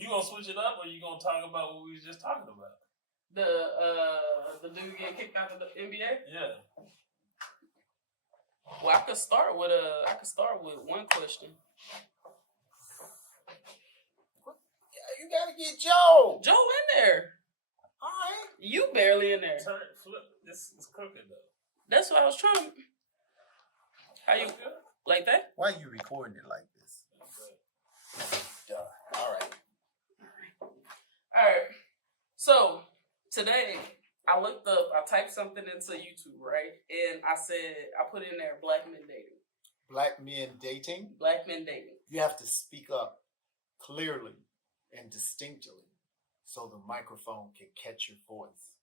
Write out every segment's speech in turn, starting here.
You gonna switch it up, or you gonna talk about what we was just talking about? The dude getting kicked out of the NBA? Yeah. Well, I could start with one question. You gotta get Joe. Joe in there. All right. You barely in there. Turn it, flip. This is crooked though. That's what I was trying to. How you like that? Why are you recording it like this? All right. So today I typed something into YouTube, right? And I put in there black men dating. Black men dating? Black men dating. You have to speak up clearly and distinctly so the microphone can catch your voice.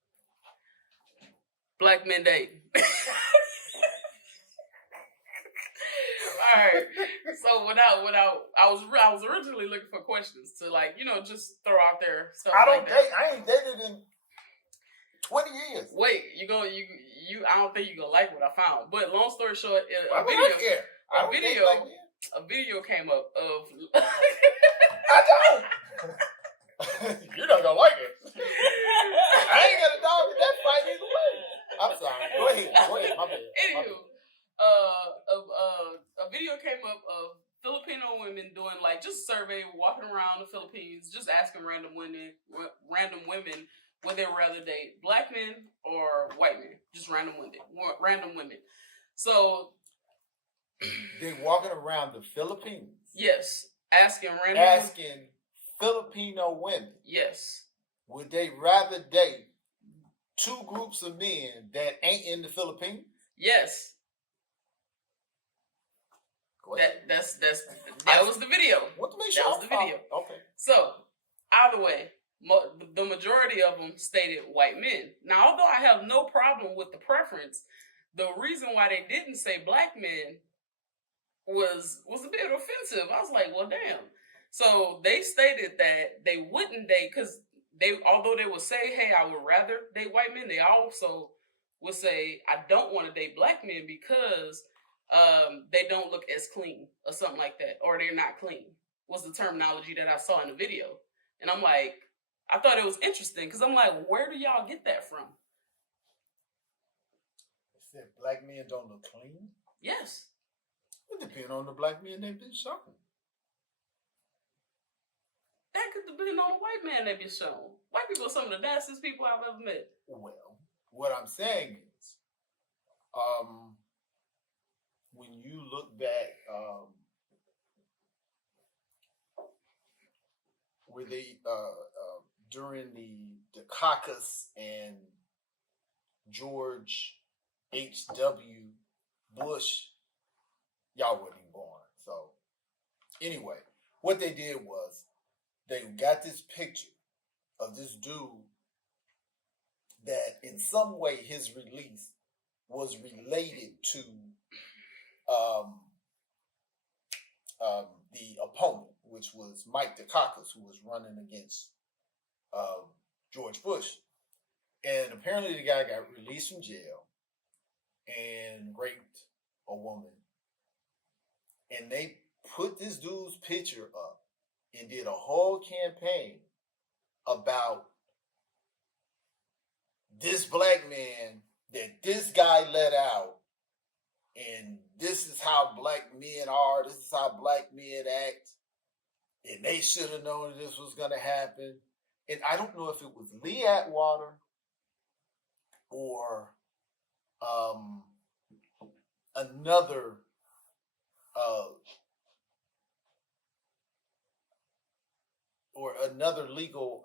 Black men dating. All right. So I was originally looking for questions to just throw out there stuff. I ain't dated in 20 years. Wait, I don't think you're gonna like what I found. But long story short, a video came up of I don't. You're not gonna like it. I ain't got a dog in that fight either way. I'm sorry. Go ahead. My bad. Anywho, a video came up of Filipino women doing just a survey, walking around the Philippines, just asking random women would they rather date black men or white men, just random women. So they walking around the Philippines. Yes, asking Filipino women. Yes. Would they rather date two groups of men that ain't in the Philippines? Yes. That was the video. What to make sure? That was the video. Okay. So either way, the majority of them stated white men. Now, although I have no problem with the preference, the reason why they didn't say black men was a bit offensive. I was like, well, damn. So they stated that they wouldn't date because although they would say, hey, I would rather date white men, they also would say, I don't want to date black men because they don't look as clean or something like that, or they're not clean, was the terminology that I saw in the video. And I'm like, I thought it was interesting because I'm like, where do y'all get that from? They said black men don't look clean? Yes. It depends on the black men they've been shown. That could depend on the white man they've been shown. White people are some of the nastiest people I've ever met. Well, what I'm saying is, when you look back, where they during the caucus and George H.W. Bush, y'all wasn't even born. So anyway, what they did was they got this picture of this dude that in some way his release was related to the opponent, which was Mike Dukakis, who was running against George Bush. And apparently the guy got released from jail and raped a woman. And they put this dude's picture up and did a whole campaign about this black man that this guy let out, and this is how black men are, this is how black men act, and they should have known that this was going to happen. And I don't know if it was Lee Atwater or another legal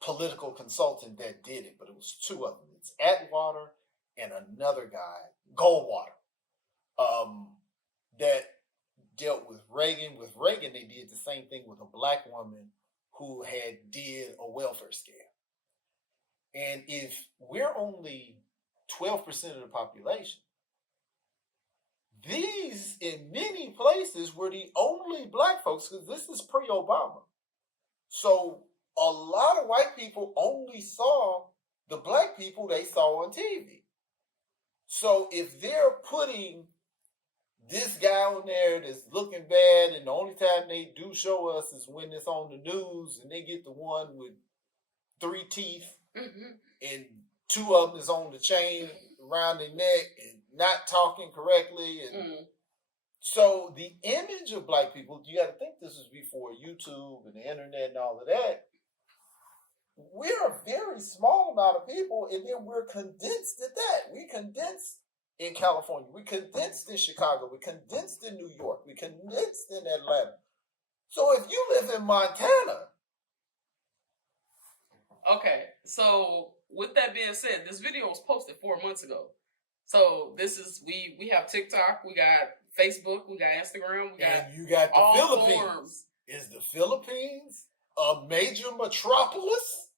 political consultant that did it, but it was two of them. It's Atwater and another guy, Goldwater, that dealt with Reagan. With Reagan, they did the same thing with a black woman who had did a welfare scam. And if we're only 12% of the population, these, in many places, were the only black folks, because this is pre-Obama. So a lot of white people only saw the black people they saw on TV. So if they're putting this guy on there that's looking bad, and the only time they do show us is when it's on the news, and they get the one with 3 teeth, and 2 of them is on the chain around their neck and not talking correctly, and so the image of black people, you got to think this is before YouTube and the internet and all of that. We're a very small amount of people, and then we're condensed at that. We condensed in California. We condensed in Chicago. We condensed in New York. We condensed in Atlanta. So if you live in Montana. Okay, so with that being said, this video was posted 4 months ago. So this is, we have TikTok, we got Facebook, we got Instagram, we got, and you got the all Philippines. forms. Is the Philippines a major metropolis?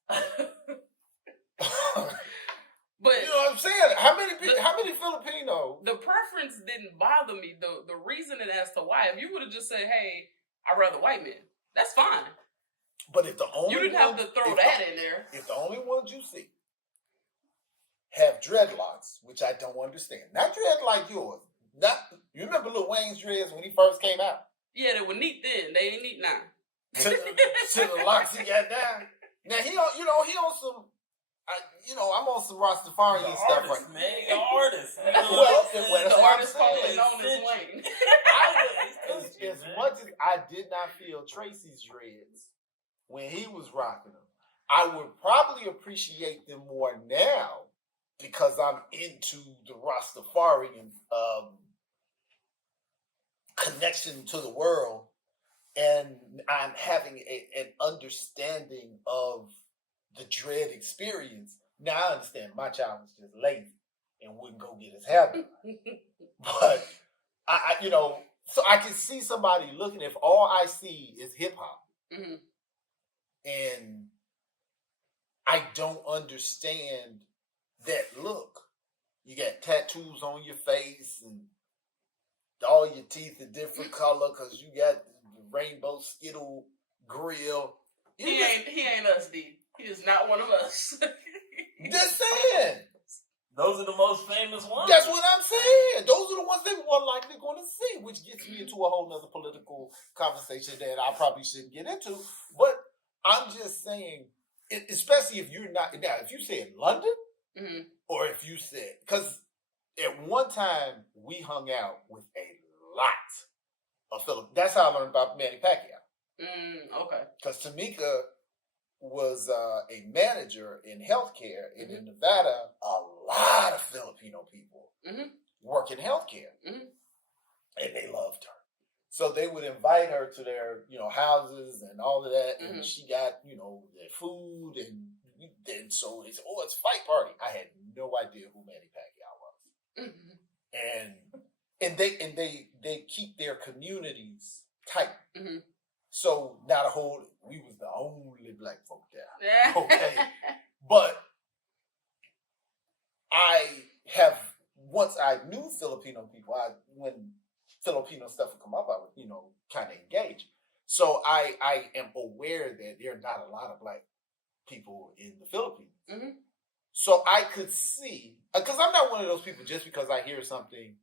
But you know what I'm saying? How many Filipinos? The preference didn't bother me. The reasoning as to why, if you would have just said, "Hey, I'd rather white men," that's fine. But if the only you didn't have to throw that in there. If the only ones you see have dreadlocks, which I don't understand, not dread like yours. Not you remember Lil Wayne's dreads when he first came out? Yeah, they were neat then. They ain't neat now. To the locks he got now. Now he on some. I'm on some Rastafarian stuff right now. Man, you're an artist. The artist formerly known as Wayne. As much as I did not feel Tracy's dreads when he was rocking them, I would probably appreciate them more now because I'm into the Rastafarian connection to the world, and I'm having an understanding of the dread experience. Now I understand my child was just lazy and wouldn't go get his hair done. But I so I can see somebody looking, if all I see is hip hop, and I don't understand that look. You got tattoos on your face and all your teeth a different color because you got the rainbow Skittle grill. He ain't us, D. He is not one of us. Just saying. Those are the most famous ones. That's what I'm saying. Those are the ones they're more likely going to see, which gets me into a whole nother political conversation that I probably shouldn't get into. But I'm just saying, especially if you're not, now, if you said London, or if you said, because at one time we hung out with a lot of Philippines. That's how I learned about Manny Pacquiao. Okay. Because Tamika was a manager in healthcare, and in Nevada, a lot of Filipino people work in healthcare, and they loved her. So they would invite her to their, houses and all of that, and she got, their food, and so they said, "Oh, it's a fight party." I had no idea who Manny Pacquiao was, and they keep their communities tight. So not we was the only black folk there. Okay. But once I knew Filipino people, when Filipino stuff would come up, I would, kind of engage. So I am aware that there are not a lot of black people in the Philippines. So I could see, because I'm not one of those people just because I hear something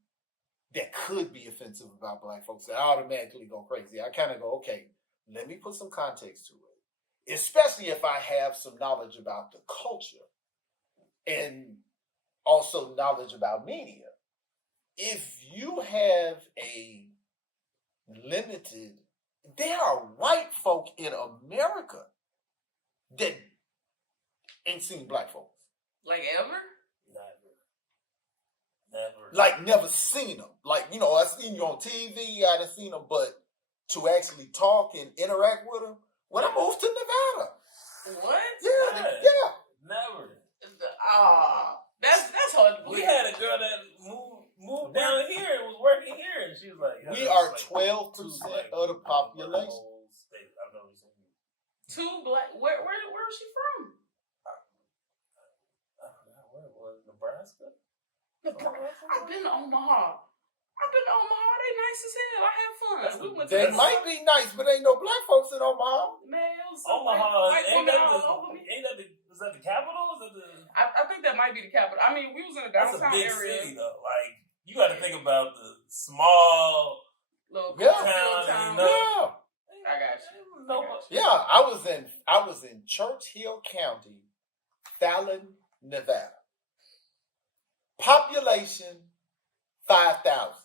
that could be offensive about black folks that I automatically go crazy. I kind of go, okay, let me put some context to it, especially if I have some knowledge about the culture and also knowledge about media. If you have a limited, there are white folk in America that ain't seen black folks. Like ever? Never. Like never seen them. Like, I seen you on TV, I done seen them, but to actually talk and interact with them, when I moved to Nevada. What? Yeah. Never. That's hard to believe. We had a girl that moved down here and was working here, and she was like, we are 12% of the population. I've never seen you. Two black. Where is she from? I forgot where it was. Nebraska? I've been to Omaha. They nice as hell. I had fun. They might be nice, but ain't no black folks in Omaha. Man, it was Omaha, ain't that is that the capital? I think that might be the capital. I mean, we was in a That's downtown a big area. city, though. Like, you got to think about the small Little Yeah. town. Yeah. I got you. No, Yeah, I was in Churchill County, Fallon, Nevada. Population 5,000.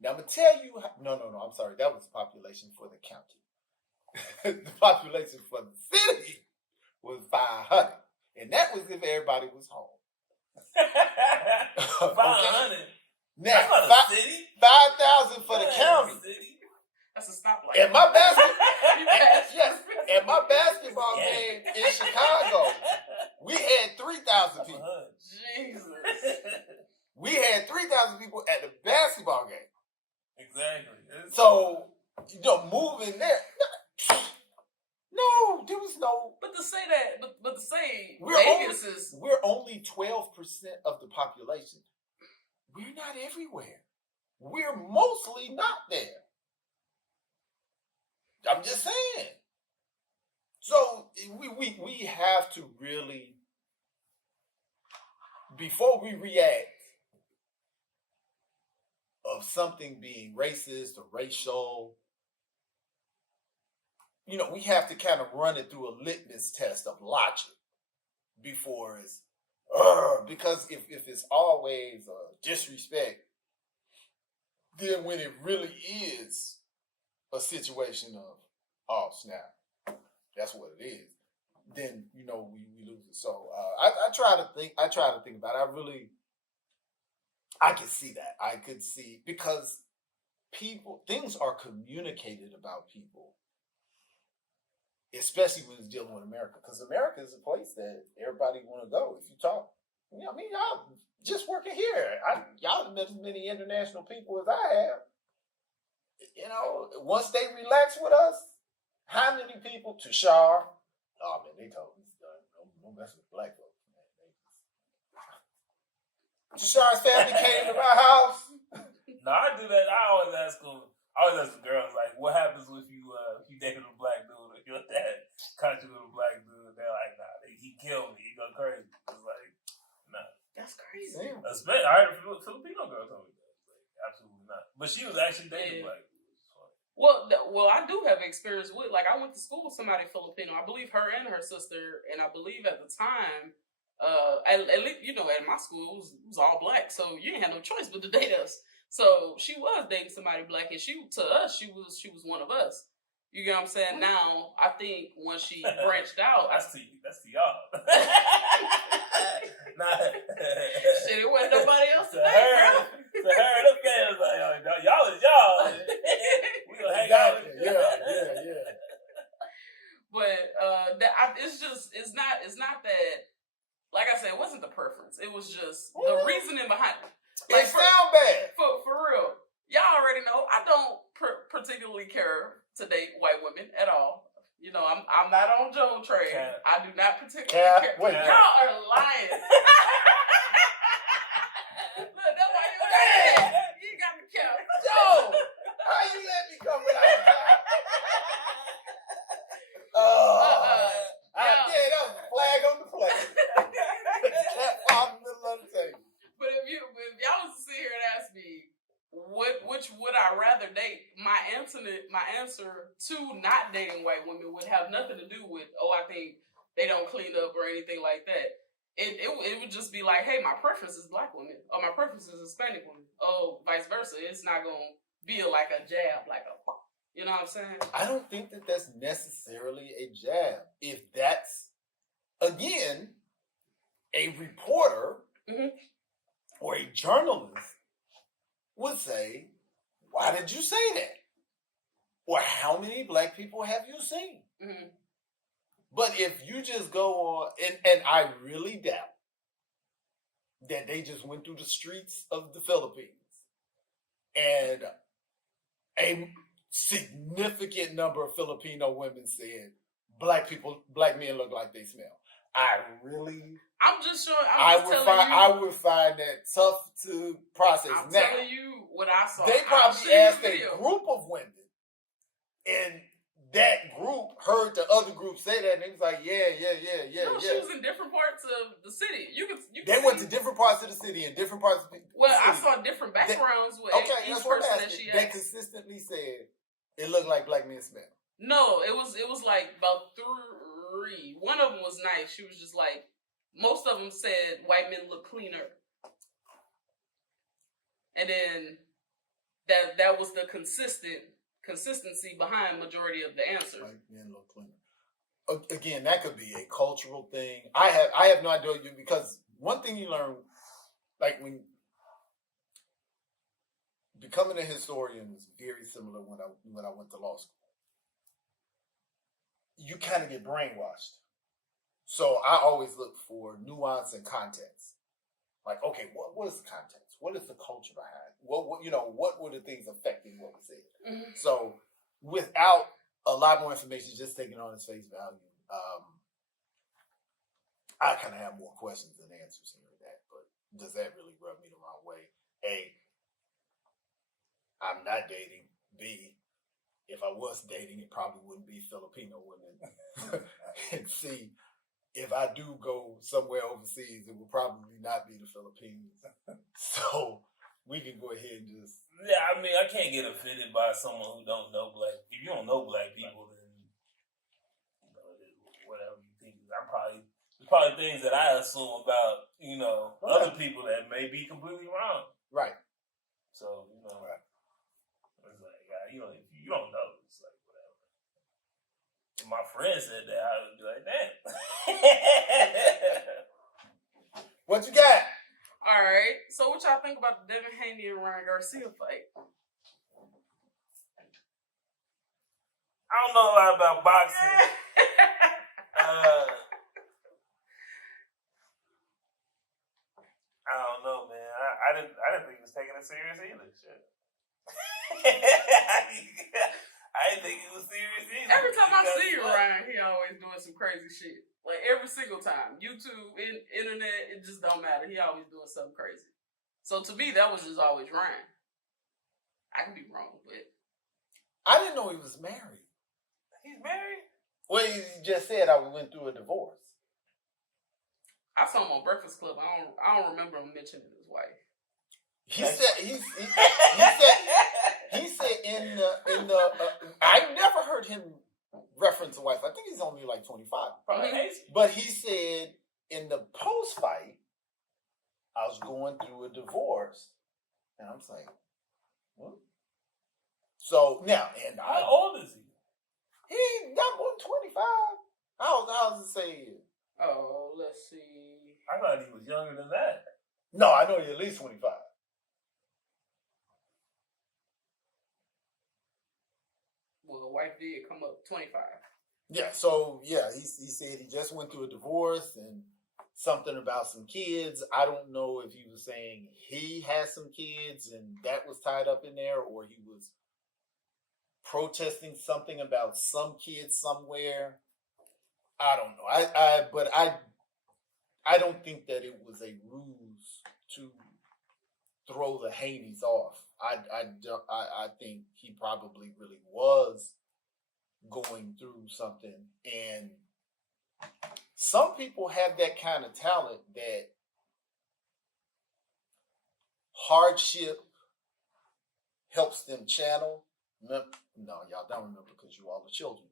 Now I'm gonna tell you. No. I'm sorry. That was the population for the county. The population for the city was 500, and that was if everybody was home. 500. Now That's not a city. 5,000 for the That ain't county. a city. That's a stoplight. At my Yes. yes, at my basketball game in Chicago, we had 3,000 people. Jesus. We had 3,000 people at the basketball game. Exactly. So, moving there. No, there was no. But to say that, but to say Vegas is we're only 12% of the population. We're not everywhere. We're mostly not there. I'm just saying. So we have to really, before we react of something being racist or racial, we have to kind of run it through a litmus test of logic before it's, because if it's always disrespect, then when it really is a situation of, oh snap, that's what it is, then we lose it. So I try to think about it. I could see that. I could see, because things are communicated about people, especially when it's dealing with America, because America is a place that everybody want to go. If you talk, y'all just working here. Y'all have met as many international people as I have. Once they relax with us, how many people? Tushar, oh man, they told me, don't mess with black folks. Tushar's family came to my house. No, I do that. I always ask the girls, like, what happens if you dated a black dude or your dad caught you with a black dude? They're like, nah, he killed me. He go crazy. It's like, nah. That's crazy. Especially, I heard a Filipino girl told me that. Like, absolutely not. But she was actually dating black dude. Well, I do have experience with, like, I went to school with somebody Filipino. I believe her and her sister, and I believe at the time, at least, at my school, it was all black, so you didn't have no choice but to date us. So she was dating somebody black, and to us, she was one of us. You get what I'm saying? Now, I think when she branched out, that's to y'all. Shit, it wasn't nobody else to her, the fans like, y'all is y'all. We gonna hang out. Yeah. But it's not that. Like I said, it wasn't the preference. It was just the reasoning behind it. Like, it sound bad. For real. Y'all already know I don't particularly care to date white women at all. I'm not on Joe train. I do not particularly care. Wait, y'all are lying. Look, that's why you got the cap. Yo, how you let me come without a cap? That was a flag on the plate. Cat out in the middle of the table. But if y'all was to sit here and ask me which would I rather date, my answer to not dating white women would have nothing to do with, I think they don't clean up or anything like that. It would just be like, hey, my preference is black women, or my preference is Hispanic women, or vice versa. It's not gonna be like a jab, you know what I'm saying? I don't think that that's necessarily a jab. If that's, again, a reporter or a journalist would say, why did you say that? Or how many black people have you seen? Mm-hmm. But if you just go on, and I really doubt that they just went through the streets of the Philippines and a significant number of Filipino women said, black men look like they smell. I'm just showing. I would find that tough to process. I'm telling you what I saw. They probably asked a group of women, and that group heard the other group say that, and they was like, yeah. No, she was in different parts of the city. You They went to different parts of the city and different parts of the city. Well, I saw different backgrounds with each person that she They asked. consistently said it looked like black men smell. No, it was like about 3. One of them was nice. She was just like, most of them said white men look cleaner. And then that was the consistency behind majority of the answers. White men look cleaner. Again, that could be a cultural thing. I have no idea, because one thing you learn, like when becoming a historian is very similar when I went to law school. You kind of get brainwashed. So I always look for nuance and context. Like, okay, what is the context? What is the culture behind? What were the things affecting what was said? Mm-hmm. So without a lot more information, just taking on its face value, I kind of have more questions than answers here with that. But does that really rub me the wrong way? A, I'm not dating. B, if I was dating, it probably wouldn't be Filipino women. And C, if I do go somewhere overseas, it will probably not be the Philippines. So we can go ahead and just... Yeah, I mean, I can't get offended by someone who don't know black. If you don't know black people, then whatever you think. There's probably things that I assume about, other people that may be completely wrong. Right. So, right. It's like, if you don't know, it's like, whatever. If my friend said that, I would be like, damn. What you got? All right. So what y'all think about the Devin Haney and Ryan Garcia fight? I don't know a lot about boxing. I don't know, man. I didn't think he was taking it serious either. Shit. I didn't think it was serious either. Every time I see Ryan, he always doing some crazy shit. Like every single time. YouTube, internet, it just don't matter. He always doing something crazy. So to me, that was just always Ryan. I could be wrong, but I didn't know he was married. He's married? Well, you just said I went through a divorce. I saw him on Breakfast Club. I don't remember him mentioning his wife. He said in the I never heard him reference a wife. I think he's only like 25. Mm-hmm. But he said in the post fight, I was going through a divorce, and I'm saying, what? So now, and how old is he? He got more than 25. How does it say? Oh, let's see. I thought he was younger than that. No, I know he's at least 25. Well, the wife did come up 25. Yeah, so yeah, he said he just went through a divorce and something about some kids. I don't know if he was saying he had some kids and that was tied up in there, or he was protesting something about some kids somewhere. I don't know. I don't think that it was a ruse to throw the Haneys off. I think he probably really was going through something, and some people have that kind of talent that hardship helps them channel. No, y'all don't remember because you all are children.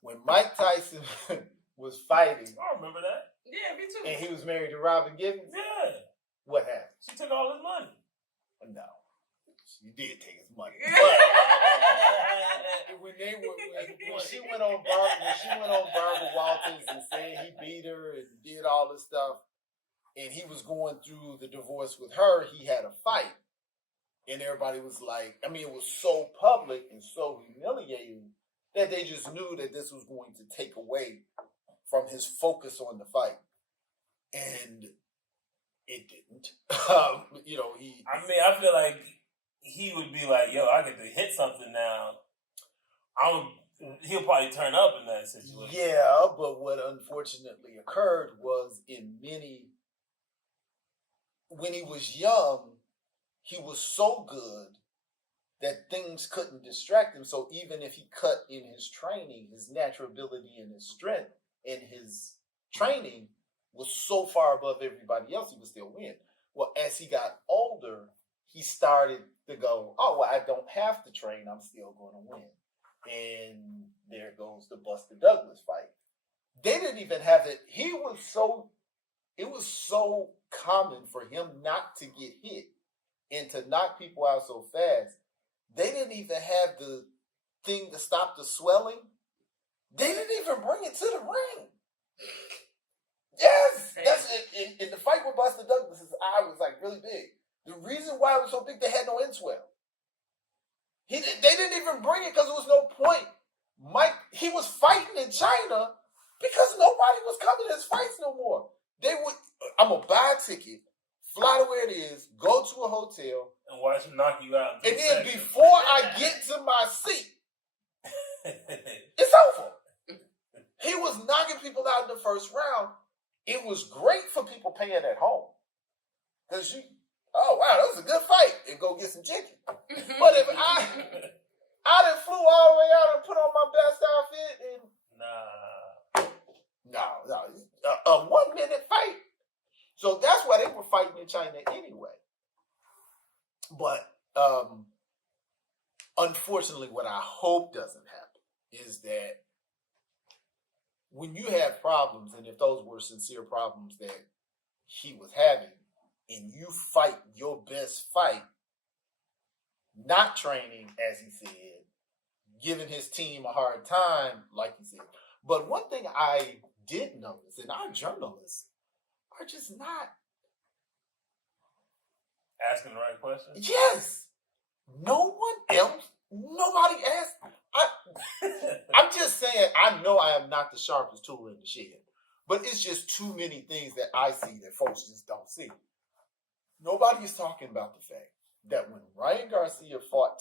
When Mike Tyson was fighting, I remember that. Yeah, me too. And he was married to Robin Gibbons. Yeah. What happened? She took all his money. No, she did take his money. But when she went on Barbara Walters and said he beat her and did all this stuff, and he was going through the divorce with her, he had a fight, and everybody was like, I mean, it was so public and so humiliating that they just knew that this was going to take away from his focus on the fight, and it didn't. I feel like he would be like, "Yo, I get to hit something now." He'll probably turn up in that situation. Yeah, but what unfortunately occurred was when he was young, he was so good that things couldn't distract him. So even if he cut in his training, his natural ability and his strength and his training was so far above everybody else, he would still win. Well, as he got older, he started to go, oh, well, I don't have to train. I'm still going to win. And there goes the Buster Douglas fight. They didn't even have it. It was so common for him not to get hit and to knock people out so fast. They didn't even have the thing to stop the swelling. They didn't even bring it to the ring. Yes, that's in the fight with Buster Douglas. His eye was like really big. The reason why it was so big, they had no inswell. They didn't even bring it because there was no point. He was fighting in China because nobody was coming to his fights no more. I'm gonna buy a ticket, fly to where it is, go to a hotel, and watch him knock you out. And then before I get to my seat, it's over. He was knocking people out in the first round. It was great for people paying at home. Because oh wow, that was a good fight. And go get some chicken. But if I done flew all the way out and put on my best outfit and no, a 1 minute fight. So that's why they were fighting in China anyway. But unfortunately, what I hope doesn't happen is that when you have problems, and if those were sincere problems that he was having, and you fight your best fight, not training, as he said, giving his team a hard time, like he said. But one thing I did notice, and our journalists are just not asking the right question. Yes. No one else, nobody asked. I'm just saying, I know I am not the sharpest tool in the shed, but it's just too many things that I see that folks just don't see. Nobody is talking about the fact that when Ryan Garcia fought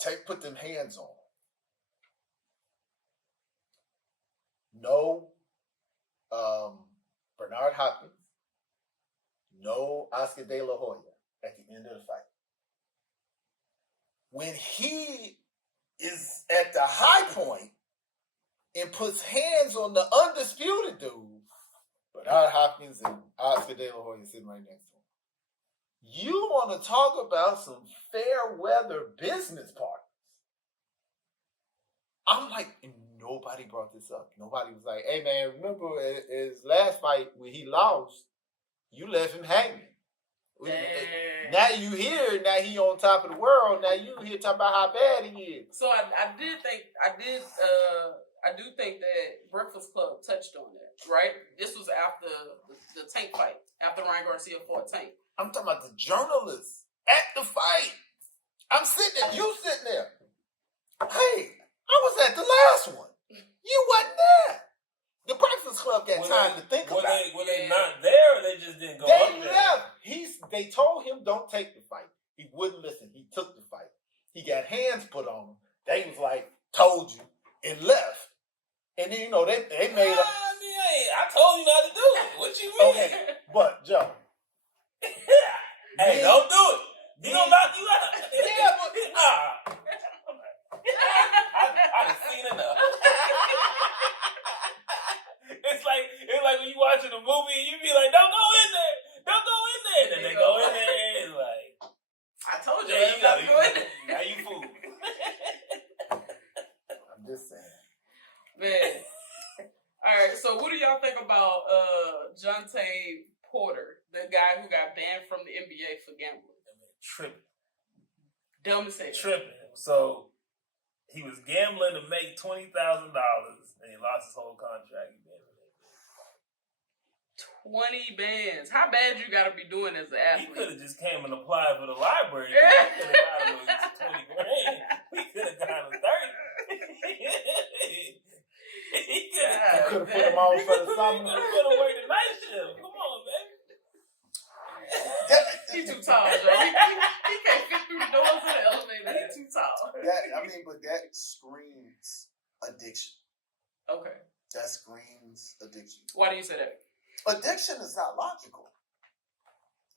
Tank put them hands on him. No Bernard Hopkins, no Oscar De La Hoya at the end of the fight. When he is at the high point and puts hands on the undisputed dude, Bernard Hopkins and Oscar De La Hoya sitting right next to him. You want to talk about some fair weather business partners. I'm like, nobody brought this up. Nobody was like, hey man, remember his last fight when he lost, you left him hanging. Now you here, now he on top of the world, now you here talking about how bad he is. So I do think that Breakfast Club touched on that, right? This was after the Tank fight, after Ryan Garcia fought Tank. I'm talking about the journalists at the fight. I'm sitting there, you sitting there. Hey, I was at the last one. You wasn't there. The Breakfast Club got time to think about it. Were they not there, or they just didn't go They up there? left. They told him don't take the fight. He wouldn't listen. He took the fight. He got hands put on him. They was like, told you, and left. And then, they made up. I told you not to do it. What you mean? Okay, but Joe. Hey, don't do it. He gonna knock you out. Yeah, but I done seen enough. It's like when you watching a movie and you be like, don't go in there. Don't go in there. Then they go in there and it's like, I told you, there you go. go in there. Now you fool. I'm just saying. Man. All right, so what do y'all think about Jonte Porter, the guy who got banned from the NBA for gambling? Tripping. Dumb as hell. Tripping. So he was gambling to make $20,000 and he lost his whole contract. 20 bands. How bad you gotta be doing as an athlete? He could have just came and applied for the library. He could have got him $20,000. He could have got him 30. He could have put him on for the summer. He could have put him away the night shift. Come on, baby. He's too tall, Joe. He can't fit through the doors of the elevator. He's too tall. But that screams addiction. Okay. That screams addiction. Why do you say that? Addiction is not logical.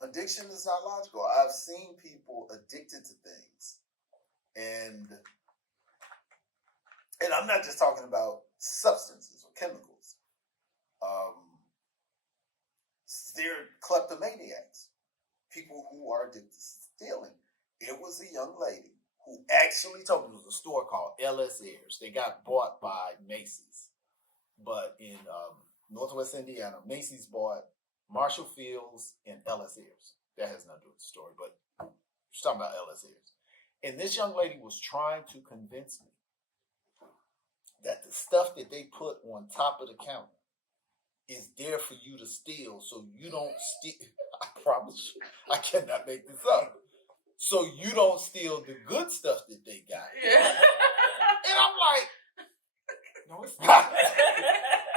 Addiction is not logical. I've seen people addicted to things, and I'm not just talking about substances or chemicals. They're kleptomaniacs, people who are addicted to stealing. It was a young lady who actually told me, it was a store called LS Ayers. They got bought by Macy's, but in Northwest Indiana, Macy's bought Marshall Fields and LS Ayers. That has nothing to do with the story, but she's talking about LS Ayers. And this young lady was trying to convince me that the stuff that they put on top of the counter is there for you to steal, so you don't steal. I promise you, I cannot make this up. So you don't steal the good stuff that they got. Yeah. And I'm like, no, it's not.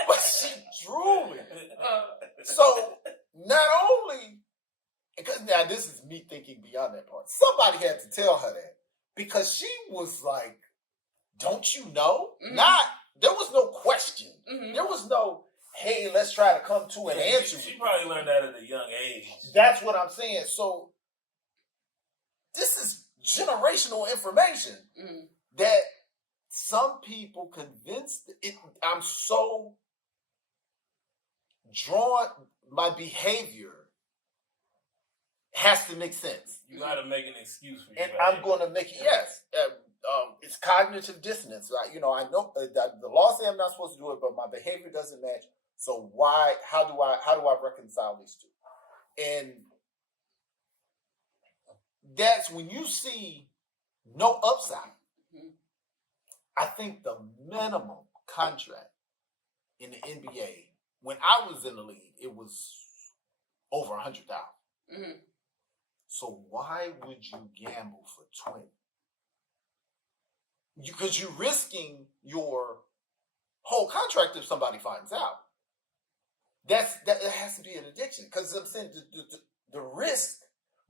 But she drooling. So not only, because now this is me thinking beyond that part. Somebody had to tell her that, because she was like, "Don't you know?" Mm-hmm. There was no question. Mm-hmm. There was no, "Hey, let's try to come to an answer." She probably learned that at a young age. That's what I'm saying. So this is generational information that some people convinced it. I'm so drawn. My behavior has to make sense. You got to make an excuse for And you. I'm going to make it, yes. It's cognitive dissonance. I know that the law says I'm not supposed to do it, but my behavior doesn't match. So why? How do I reconcile these two? And that's when you see no upside. I think the minimum contract in the NBA, when I was in the league, it was over $100,000. Mm-hmm. So why would you gamble for 20? Because you're risking your whole contract if somebody finds out. That it has to be an addiction, because I'm saying the risk,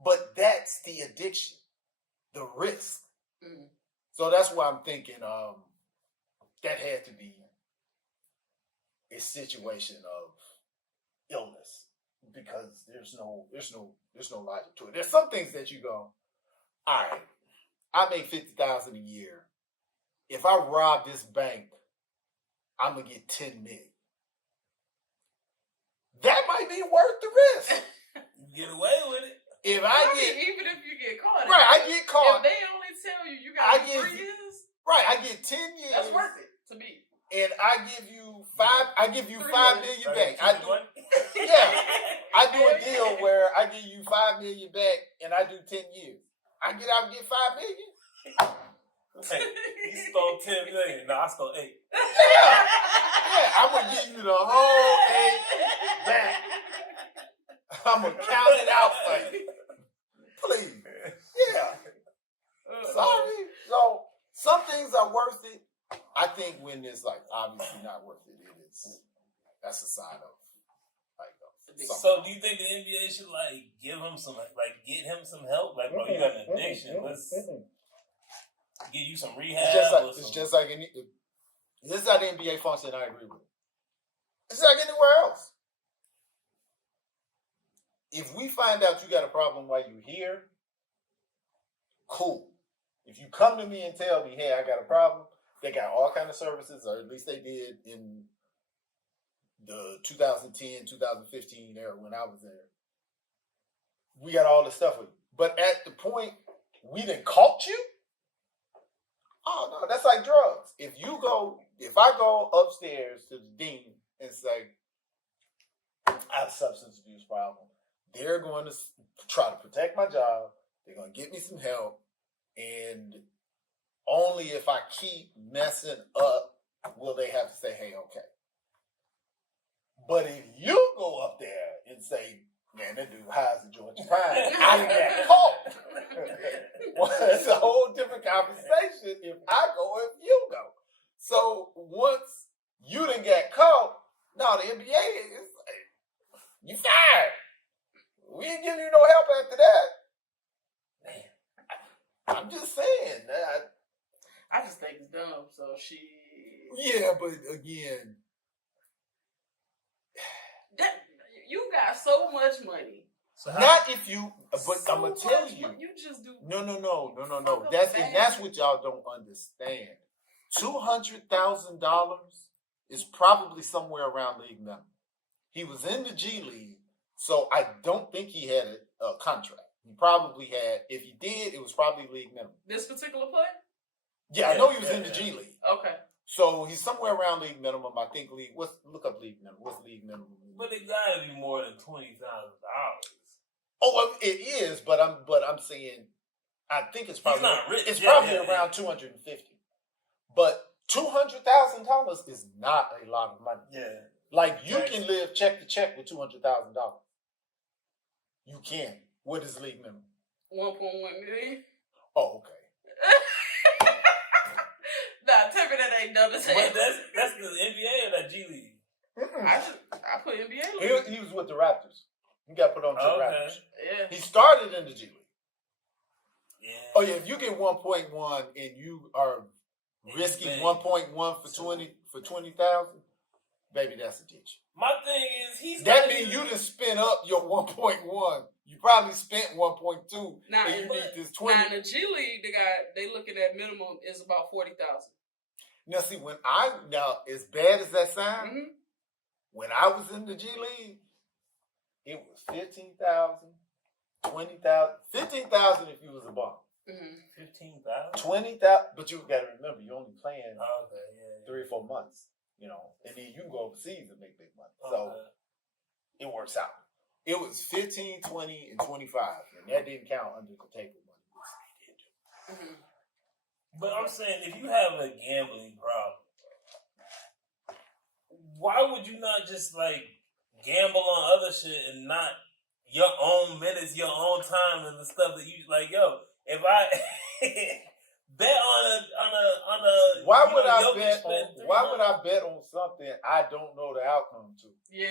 but that's the addiction, the risk. Mm-hmm. So that's why I'm thinking that had to be a situation of illness, because there's no logic to it. There's some things that you go, all right, I make $50,000 a year. If I rob this bank, I'm gonna get $10 million. That might be worth the risk. Get away with it. Even if you get caught, right? I get caught. If they only tell you got 3 years, right? I get 10 years. That's worth it to me. And I give you $5 million back. I do a deal where I give you $5 million back, and I do 10 years. I get out and get $5 million. Hey, you stole $10 million. No, I stole 8. Yeah, I'm gonna give you the whole 8 back. I'm gonna count it out for you. Please. Yeah. Sorry. So some things are worth it. I think when it's like obviously not worth it, that's a sign of something. So do you think the NBA should give him some get him some help? Like, bro, you got an addiction. Let's give you some rehab. It's just like this is how the NBA functions. I agree with it. It's like anywhere else. If we find out you got a problem while you're here, cool. If you come to me and tell me, hey, I got a problem, they got all kind of services, or at least they did in the 2010, 2015 era when I was there. We got all the stuff with you. But at the point we done caught you, oh no, that's like drugs. If I go upstairs to the dean and say, I have a substance abuse problem, they're going to try to protect my job. They're going to get me some help. And only if I keep messing up will they have to say, hey, okay. But if you go up there and say, man, that dude hides the Georgia Pine, I got caught. Well, it's a whole different conversation if I go or if you go. So once you done got caught, no, the NBA is like, you fired. We ain't giving you no help after that. Man, I'm just saying. I just think it's dumb. So yeah, but again, you got so much money, So how, Not if you, but So I'm gonna tell much, you. but you just do. No. Fuck up That's bad. and that's what y'all don't understand. $200,000 is probably somewhere around league minimum. He was in the G League, so I don't think he had a contract. He probably had. If he did, it was probably league minimum. This particular player? Yeah, I know he was in the G League. Okay. So he's somewhere around league minimum. I think league. Look up league minimum? What's league minimum? but it gotta be more than $20,000. Oh, well, it is, but I'm saying, I think it's probably not rich. it's Yeah, probably yeah, around 250. But $200,000 is not a lot of money. Yeah. Like you can live check to check with $200,000. You can. What is league minimum? 1.1 million. Oh, okay. Nah, tell me that ain't dumb as hell. But that's the NBA or that G League? I put NBA league. He was with the Raptors. He got put on to the Raptors. Yeah. He started in the G League. Yeah. Oh yeah, if you get 1.1 and you are risking 1.1 for 20,000, baby, that's a ditch. My thing is That means you just spent up your 1.1. You probably spent 1.2. Now, and you but, need this 20. now in the G League, they looking at minimum is about 40,000. Now see, as bad as that sounds, Mm-hmm. when I was in the G League, it was 15,000, 20,000, 15,000 if you was a bum. Mm-hmm. 15,000. 20,000, but you got to remember, you're only playing Okay, yeah. 3 or 4 months, and then you can go overseas and make big money. Okay. So it works out. It was 15, 20, and 25, and that didn't count under the table money, which they did do. Mm-hmm. But I'm saying, if you have a gambling problem, why would you not just gamble on other shit and not your own minutes, your own time, and the stuff that you like? Yo, if I bet on a Why you would know, I Jokic bet spent on? Why 300 would I bet on something I don't know the outcome to? Yeah,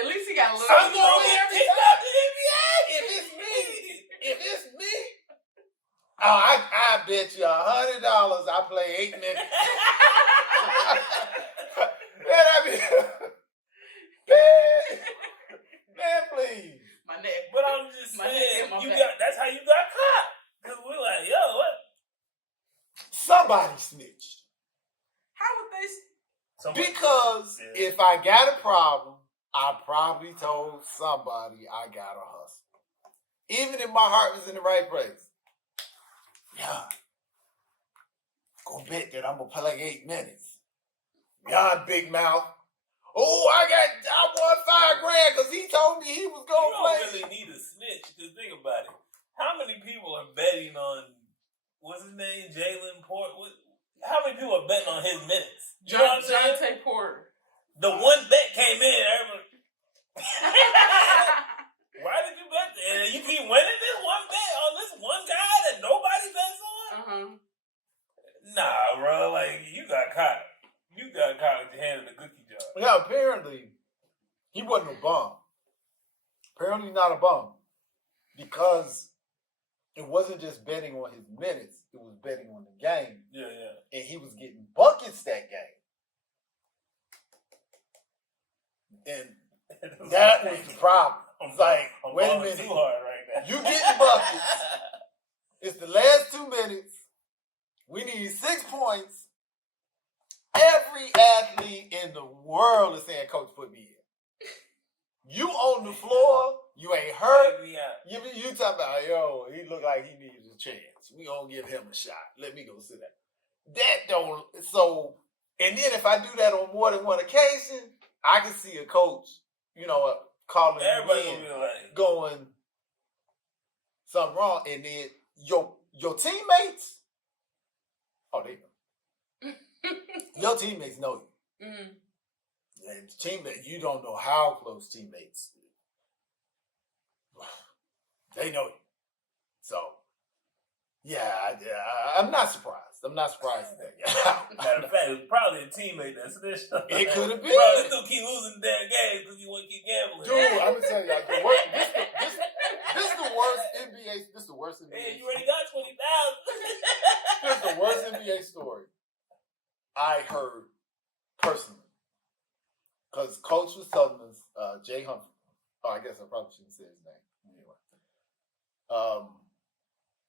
at least he got a little. I'm control. going every time the NBA. If it's me, I bet you $100 I play 8 minutes. Man, please. My neck. But I'm just My neck saying, and my you back. that's how you got caught. Because we're like, yo, what? Somebody snitched. How would they? Somebody- Because Yeah. if I got a problem, I probably told somebody I got to hustle. Even if my heart was in the right place. Yeah. Go bet that I'm going to play 8 minutes. Beyond big mouth. Oh, I won $5,000 because he told me he was You going to don't play. really need a snitch. Because think about it. How many people are betting on, what's his name, Jalen Port? How many people are betting on his minutes? You know what I'm saying? Jonte Porter. The one bet came in. Everybody, why did you bet that? And you keep winning this one bet on this one guy that nobody bets on? Nah, bro. You got caught. You got caught with your hand in the cookie jar. Yeah, apparently, he wasn't a bum. Apparently not a bum. Because it wasn't just betting on his minutes, it was betting on the game. Yeah. And he was getting buckets that game. And that was the problem. It's like, I'm wait a balling minute. too hard right now. You getting buckets. It's the last 2 minutes. We need 6 points. Every athlete in the world is saying, Coach, put me in. You on the floor, you ain't hurt. Take me out. You talking about, yo, he look like he needs a chance. We gonna give him a shot. Let me go sit down. That don't, so, and then if I do that on more than one occasion, I can see a coach, calling Everybody me gonna be like, going something wrong, and then your teammates, oh, they know. Your teammates know you. Mm-hmm. And teammates, you don't know how close teammates. They know you. So, yeah, I'm not surprised. I'm not surprised at that. matter of fact, it was probably a teammate that snitched. It could have been. Bro, this dude keep losing the damn games because you want to keep gambling. Dude, I'm gonna tell you, this is the worst NBA. This is the worst NBA. Man, you already got 20,000. This is the worst NBA story I heard personally. Because Coach was telling us, Jay Humphrey. Oh, I guess I probably shouldn't say his name. Anyway.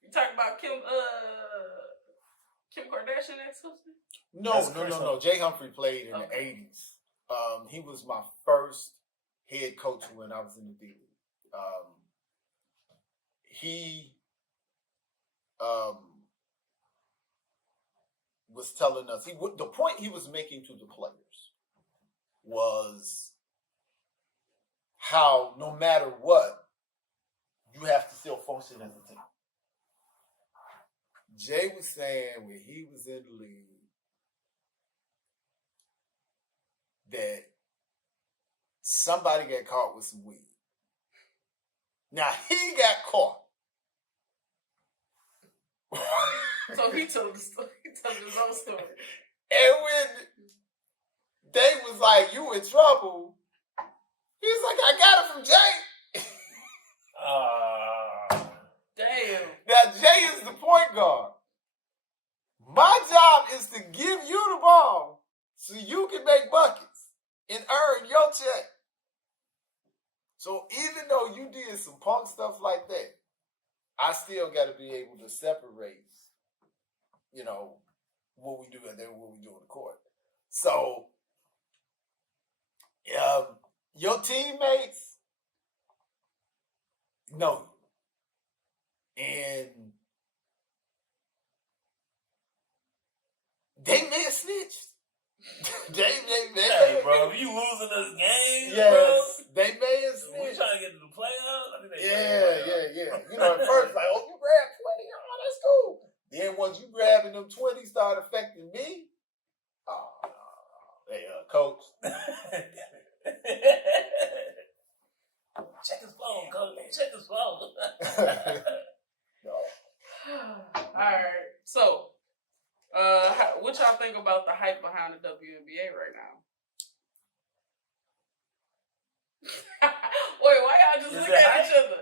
You talking about Kim Kardashian ex-husband? No. Jay Humphrey played in the 80s. He was my first head coach when I was in the D League. He was telling us, the point he was making to the players was how no matter what, you have to still function as a team. Jay was saying when he was in the league that somebody got caught with some weed. Now he got caught. So he told his own story. And when they was like, "You in trouble," he was like, "I got it from Jay." Damn. Now Jay is the point guard. My job is to give you the ball so you can make buckets and earn your check. So even though you did some punk stuff like that, I still got to be able to separate, what we do and then what we do on the court. So, your teammates know you. And they may have snitched. Hey, bro, if you losing this game, yes, bro, they may have we snitched. trying to get to the playoffs. I think they Yeah. At first, like, oh, you grabbed 20. Oh, that's cool. Then once you grabbing them 20 start affecting me, hey, coach. Check his phone, coach. Check his phone. No. All right. So, what y'all think about the hype behind the WNBA right now? Wait, why y'all just Is look it at hype? each other?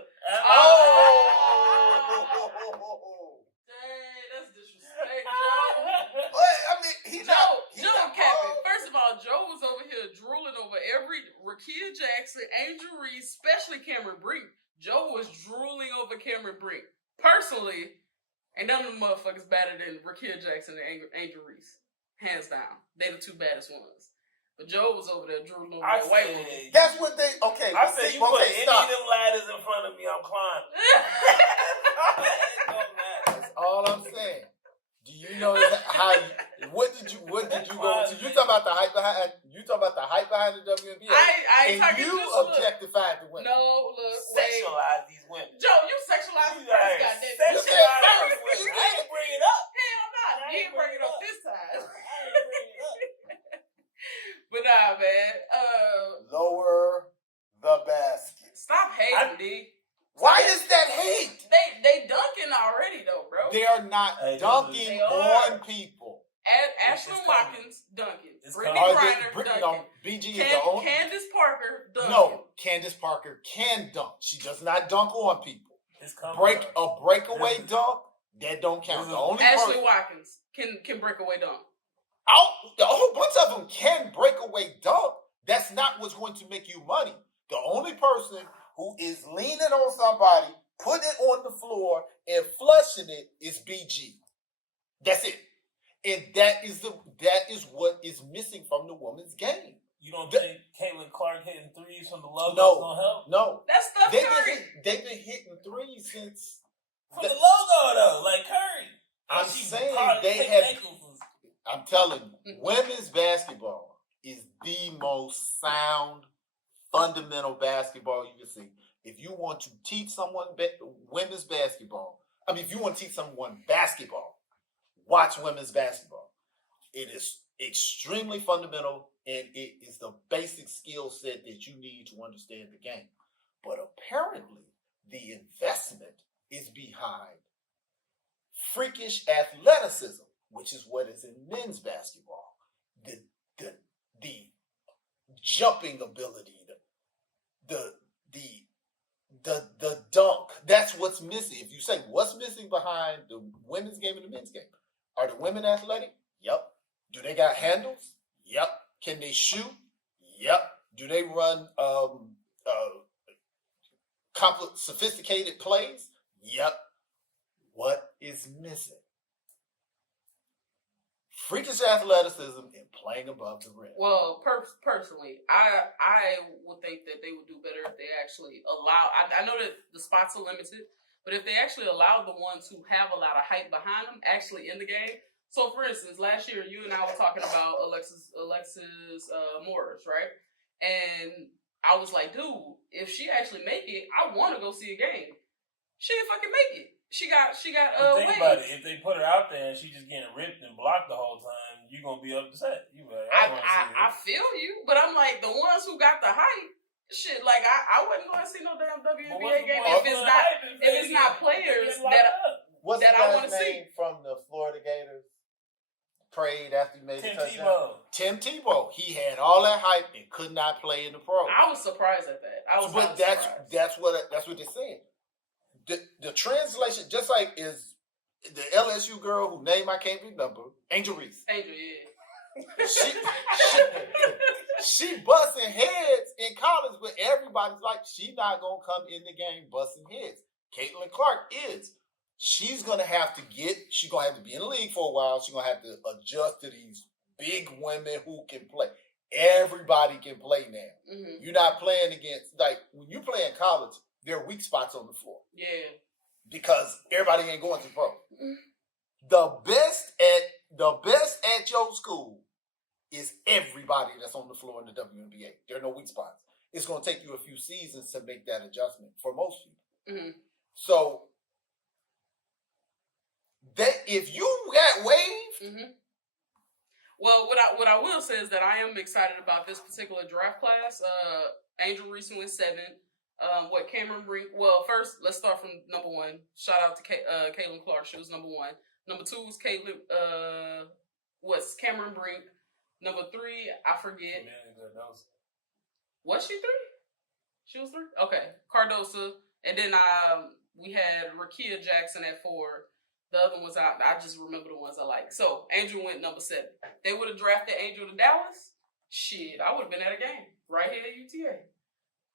Dang, that's disrespect, Joe. Joe capping. First of all, Joe was over here drooling over every Rakia Jackson, Angel Reese, especially Cameron Brink. Joe was drooling over Cameron Brink. Personally, ain't none of them motherfuckers better than Rakia Jackson and Angel Reese. Hands down. They the two baddest ones. But Joe was over there drooling over that white woman. That's what they. Okay. I said you put any stop. of them ladders in front of me, I'm climbing. That's all I'm saying. Do you know how? What did you go to? You talking about the hype behind? You talking about the hype behind the WNBA? I ain't and talking you just objectified the women. No, look, wait. Sexualize these women. Joe, you sexualized the You first guys goddamn. sexualize these women. I ain't bring it up. Hell no, I you ain't didn't bring it up bring it this time. I ain't bring it up. But nah, man. Lower the basket. Stop hating, D. Why is that hate? They dunking already though, bro. They are not Hey, dunking they are. on people. Ashlyn It's Watkins dunking. It's Brittany coming. Griner dunking. BG is the only. Candace Parker dunking. No, Candace Parker can dunk. She does not dunk on people. It's coming. A breakaway dunk that don't count. The only Ashlyn Watkins can break away dunk. A whole bunch of them can break away dunk. That's not what's going to make you money. The only person who is leaning on somebody, putting it on the floor, and flushing it is BG. That's it. And that is what is missing from the women's game. You don't think Caitlin Clark hitting threes from the logo is gonna help? No. That's Steph Curry. They've been hitting threes since From the logo though, like Curry. I'm She saying probably they take have. ankles. I'm telling you, women's basketball is the most sound, fundamental basketball you can see. If you want to teach someone women's basketball, if you want to teach someone basketball, watch women's basketball. It is extremely fundamental, and it is the basic skill set that you need to understand the game. But apparently, the investment is behind freakish athleticism, which is what is in men's basketball. The jumping ability, the dunk. That's what's missing. If you say what's missing behind the women's game and the men's game, are the women athletic? Yep. Do they got handles? Yep. Can they shoot? Yep. Do they run sophisticated plays? Yep. What is missing? Freakish athleticism and playing above the rim. Well, personally, I would think that they would do better if they actually allow. I know that the spots are limited, but if they actually allow the ones who have a lot of height behind them actually in the game. So, for instance, last year you and I were talking about Alexis Morris, right? And I was like, dude, if she actually make it, I want to go see a game. She didn't fucking make it. She got think about waves. it. If they put her out there and she just getting ripped and blocked the whole time, you're gonna be upset. You be like, I feel you, but I'm like the ones who got the hype. Shit, like I wouldn't go and see no damn WNBA game if it's not players that I want to see. From the Florida Gators, prayed after he made the touchdown. Tim Tebow. He had all that hype and could not play in the pro. I was surprised at that. But that's what they're saying. The translation, just like is the LSU girl whose name I can't remember, Angel Reese. Angel, yeah. She busting heads in college, but everybody's like, she's not gonna come in the game busting heads. Caitlin Clark is. She's gonna have to be in the league for a while. She's gonna have to adjust to these big women who can play. Everybody can play now. Mm-hmm. You're not playing against, like when you play in college, there are weak spots on the floor. Yeah. Because everybody ain't going to pro. The best at your school is everybody that's on the floor in the WNBA. There are no weak spots. It's going to take you a few seasons to make that adjustment for most people. Mm-hmm. So that if you got wave. Mm-hmm. Well, what I will say is that I am excited about this particular draft class. Angel Reese went 7th. Cameron Brink? Well, first, let's start from number 1. Shout out to Caitlin Clark. She was number 1. Number 2 was Cameron Brink. Number 3, I forget. Was she 3? She was 3? Okay. Cardosa. And then we had Rakia Jackson at 4. The other ones, I just remember the ones I like. So, Angel went number 7. They would have drafted Angel to Dallas. Shit, I would have been at a game. Right here at UTA.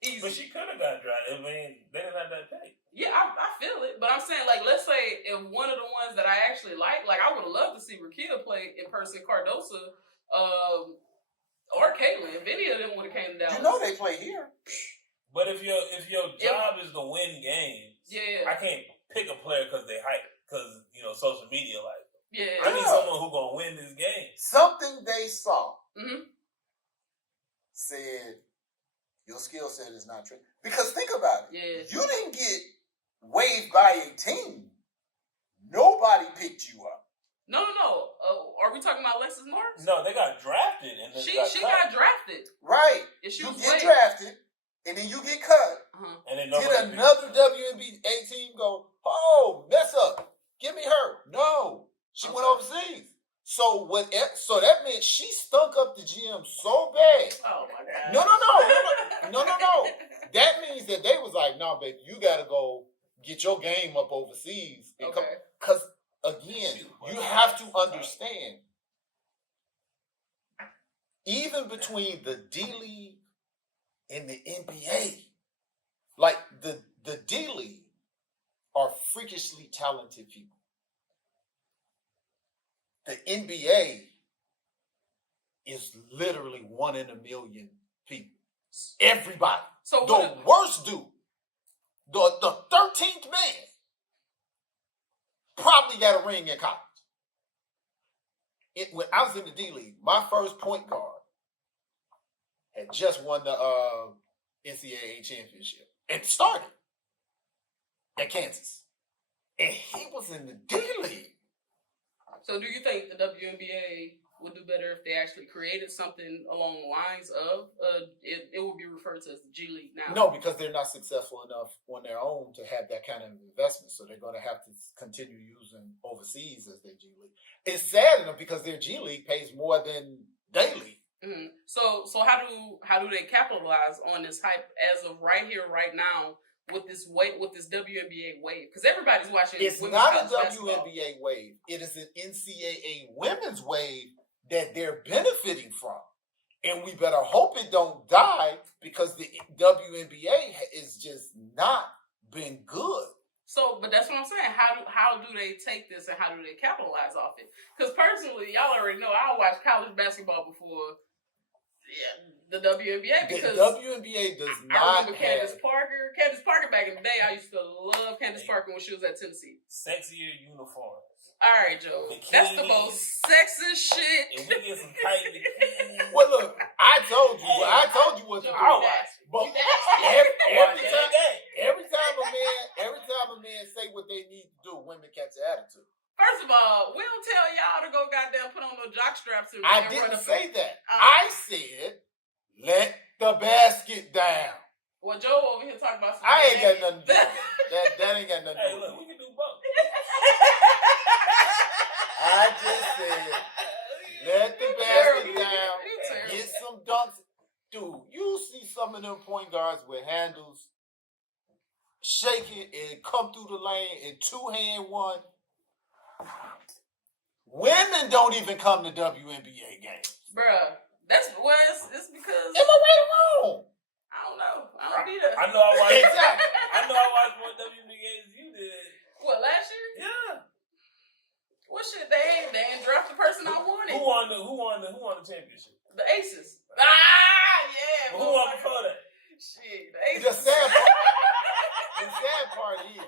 Easy. But she could have got drafted. I mean, they didn't have that pick. Yeah, I feel it. But I'm saying, like, let's say if one of the ones that I actually like I would have loved to see Rakia play in person, Cardosa, or Caitlin. If any of them would have came to Dallas. You know they play here. But if your job is to win games, yeah, I can't pick a player because they hype. Because, social media like them. Yeah. I need someone who's going to win this game. Something they saw said, your skill set is not true. Because think about it. Yeah. You didn't get waived by a team. Nobody picked you up. No. Are we talking about Alexis Morris? No, they got drafted. And then she got drafted. Right. You get drafted, and then you get cut. Uh-huh. And then did another WNBA team go, oh, mess up. Give me her. No. She went overseas. So that meant she stunk up the GM so bad. Oh my God. No. That means that they was like, no, baby, you gotta go get your game up overseas. Because again, you have to understand, even between the D League and the NBA, like the D League are freakishly talented people. The NBA is literally 1 in a million people. Everybody. So the worst dude, the 13th man, probably got a ring in college. When I was in the D League, my first point guard had just won the NCAA championship and started at Kansas. And he was in the D League. So do you think the WNBA would do better if they actually created something along the lines of it would be referred to as the G League now? No, because they're not successful enough on their own to have that kind of investment. So they're going to have to continue using overseas as their G League. It's sad enough because their G League pays more than they league. Mm-hmm. So how do they capitalize on this hype as of right here, right now? With this WNBA wave, because everybody's watching. It's not a WNBA wave. It is an NCAA women's wave that they're benefiting from, And we better hope it don't die because the WNBA is just not been good. So, but that's what I'm saying. How do they take this and how do they capitalize off it? Because personally, y'all already know I watched college basketball before the WNBA because the WNBA does I not remember Candace Parker. Candace Parker back in the day, I used to love Candace Parker when she was at Tennessee. Sexier uniforms. All right, Joe. Bikinis. That's the most sexist shit. If we get some tight bikinis. Well, look, I told you what to do. Joe, But every time a man say what they need to do, women catch an attitude. First of all, we don't tell y'all to go goddamn put on no jock straps and I run didn't up. say that. I said, let the basket down. Well, Joe over here talking about some I ain't got nothing to do with that. That ain't got nothing to Hey, do with look, it. we can do both. I just said, let the basket down. Get some dunks. Dude, you see some of them point guards with handles, shake it and come through the lane in two-hand one. Women don't even come to WNBA games. Bruh, that's well, it's because Am I right or wrong? I don't know. I don't need it. I know I watched. Exactly. I know I watched more WNBA as you did. What, last year? Yeah. Well, shit, they ain't draft the person I wanted. Who won the championship? The Aces. Yeah. Who won before that? Shit, the The Aces. sad part is,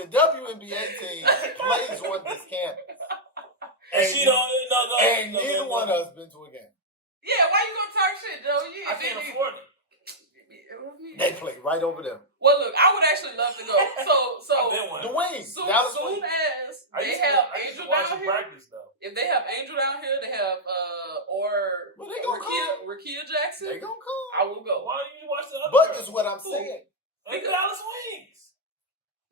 the WNBA team plays on this campus. And she don't. And neither one of us been to a game. Yeah, why you gonna talk shit, Joe? I can't afford it. They play right over there. Well, look, I would actually love to go. So I've been one. The Wings. soon Dallas as Wings. they have I used Angel to watch down them here. practice though. If they have Angel down here, they have or Well, they gonna come. Rakia Jackson. They gonna come. I will go. Why don't you watch the other? But girls? this is what I'm saying. Like Dallas Wings.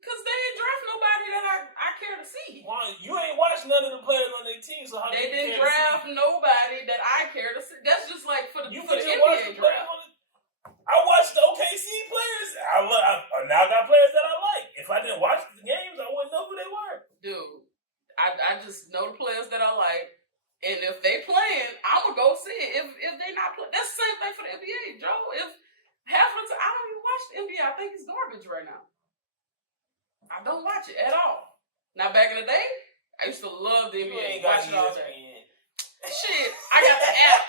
Because they ain't draft nobody that I care to see. Why you ain't watched none of the players on their team? So how They do you didn't care to draft see? nobody that I care to see. That's just like for the You for the can watch the NBA players draft. on the. I watched the OKC players. I now got players that I like. If I didn't watch the games, I wouldn't know who they were. Dude, I just know the players that I like. And if they playing, I'm going to go see it. If they not playing, that's the same thing for the NBA, Joe. If half of the time, I don't even watch the NBA. I think it's garbage right now. I don't watch it at all. Now, back in the day, I used to love the You NBA. ain't got Watch it all ESPN. day. Shit, I got the app.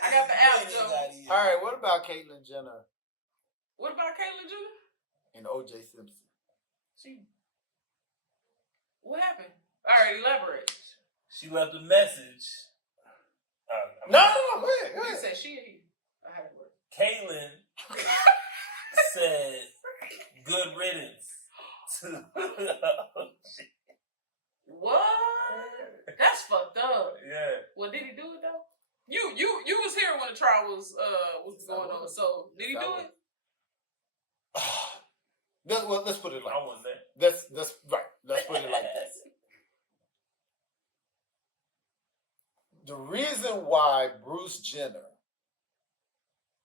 I got the app, Joe. All right, what about Caitlyn Jenner What about Caitlyn Jenner? and O.J. Simpson? What happened? All right, elaborate. She left a message. No, go ahead. Go You ahead. said she or he? I had it word. Caitlyn said, "Good riddance." to What? That's fucked up. Yeah. Well, did he do it though? You was here when the trial was going on. So did he do it? Well, let's put it like I wasn't there. Let's put it like this. The reason why Bruce Jenner,